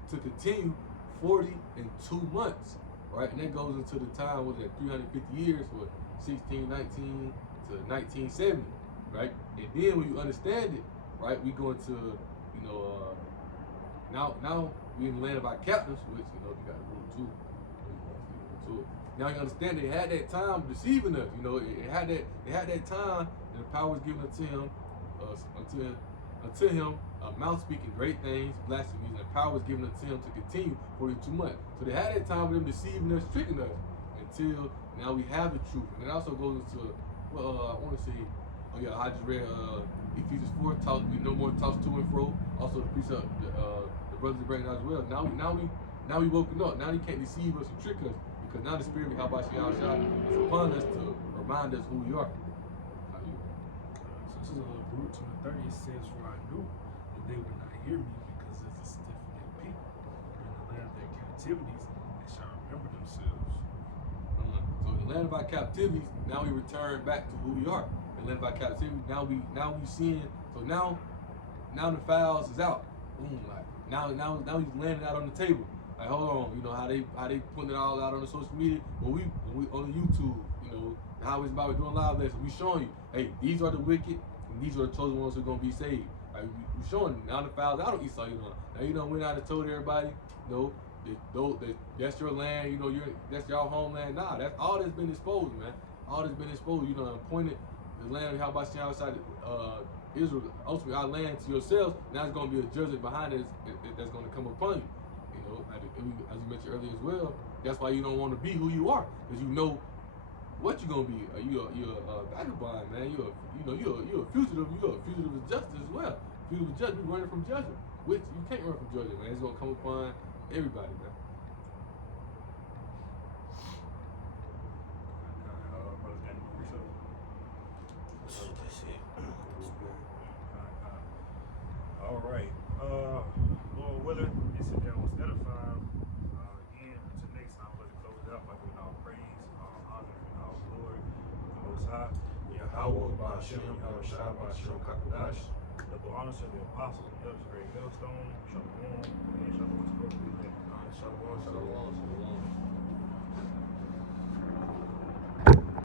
to continue 42 months, right? And that goes into the time, was it 350 years, or 1619 to 1970, right? And then when you understand it, right, we go into, you know, now we in the land of our captives, which, you know, you got to rule too. Now you understand they had that time deceiving us. You know, they had that time, and the power was given unto him, unto him, a mouth speaking great things, blasphemies, and the power was given unto him to continue 42 months. So they had that time with them deceiving us, tricking us, until now we have the truth. And it also goes into, well, I want to say, oh yeah, I just read Ephesians 4, we no more toss to and fro. Also the precept, the brothers are bringing out as well. Now we woken up. Now they can't deceive us and trick us, because now the spirit of Yahweh Shah is upon us to remind us who we are. This is Baruch 2:30. It says, "For I knew that they would not hear me, because it's a stiff-necked people. In the land of their captivities, they shall remember themselves." So in the land of our captivities, now we return back to who we are. In the land of our captivity, now we seeing. So now the files is out. Boom, like now he's landing out on the table. Like, hold on, you know how they putting it all out on the social media. When we on the YouTube, you know, how it's about doing live lessons, we showing you, hey, these are the wicked, and these are the chosen ones who are gonna be saved. Like, we showing you. Now the files out on Esau, you know. Now you know went out and told everybody, you know, that's your land, you know, that's your homeland. Nah, that's all that's been exposed, man. All that's been exposed, you know, and pointed the land of how about outside Israel, ultimately our land, to yourselves. Now it's gonna be a judgment behind it that's gonna come upon you. You know, as you mentioned earlier as well, that's why you don't want to be who you are, because you know what you're gonna be. You're a vagabond, man. You're a fugitive. You're a fugitive of justice as well. Fugitive of judgment, running from judgment, which you can't run from judgment, man. It's gonna come upon everybody, man. Brothers got any precepts? That's it. All right. Lord willing, this is that was edifying. Again, until next time, let's close it out by giving all praise, all honor, and all glory to the Most High. Yahweh, Ba'ashem, Yahweh Shah, Ba'ashem, Kakadash. Double honors to the apostles and the great millstone. Shalom.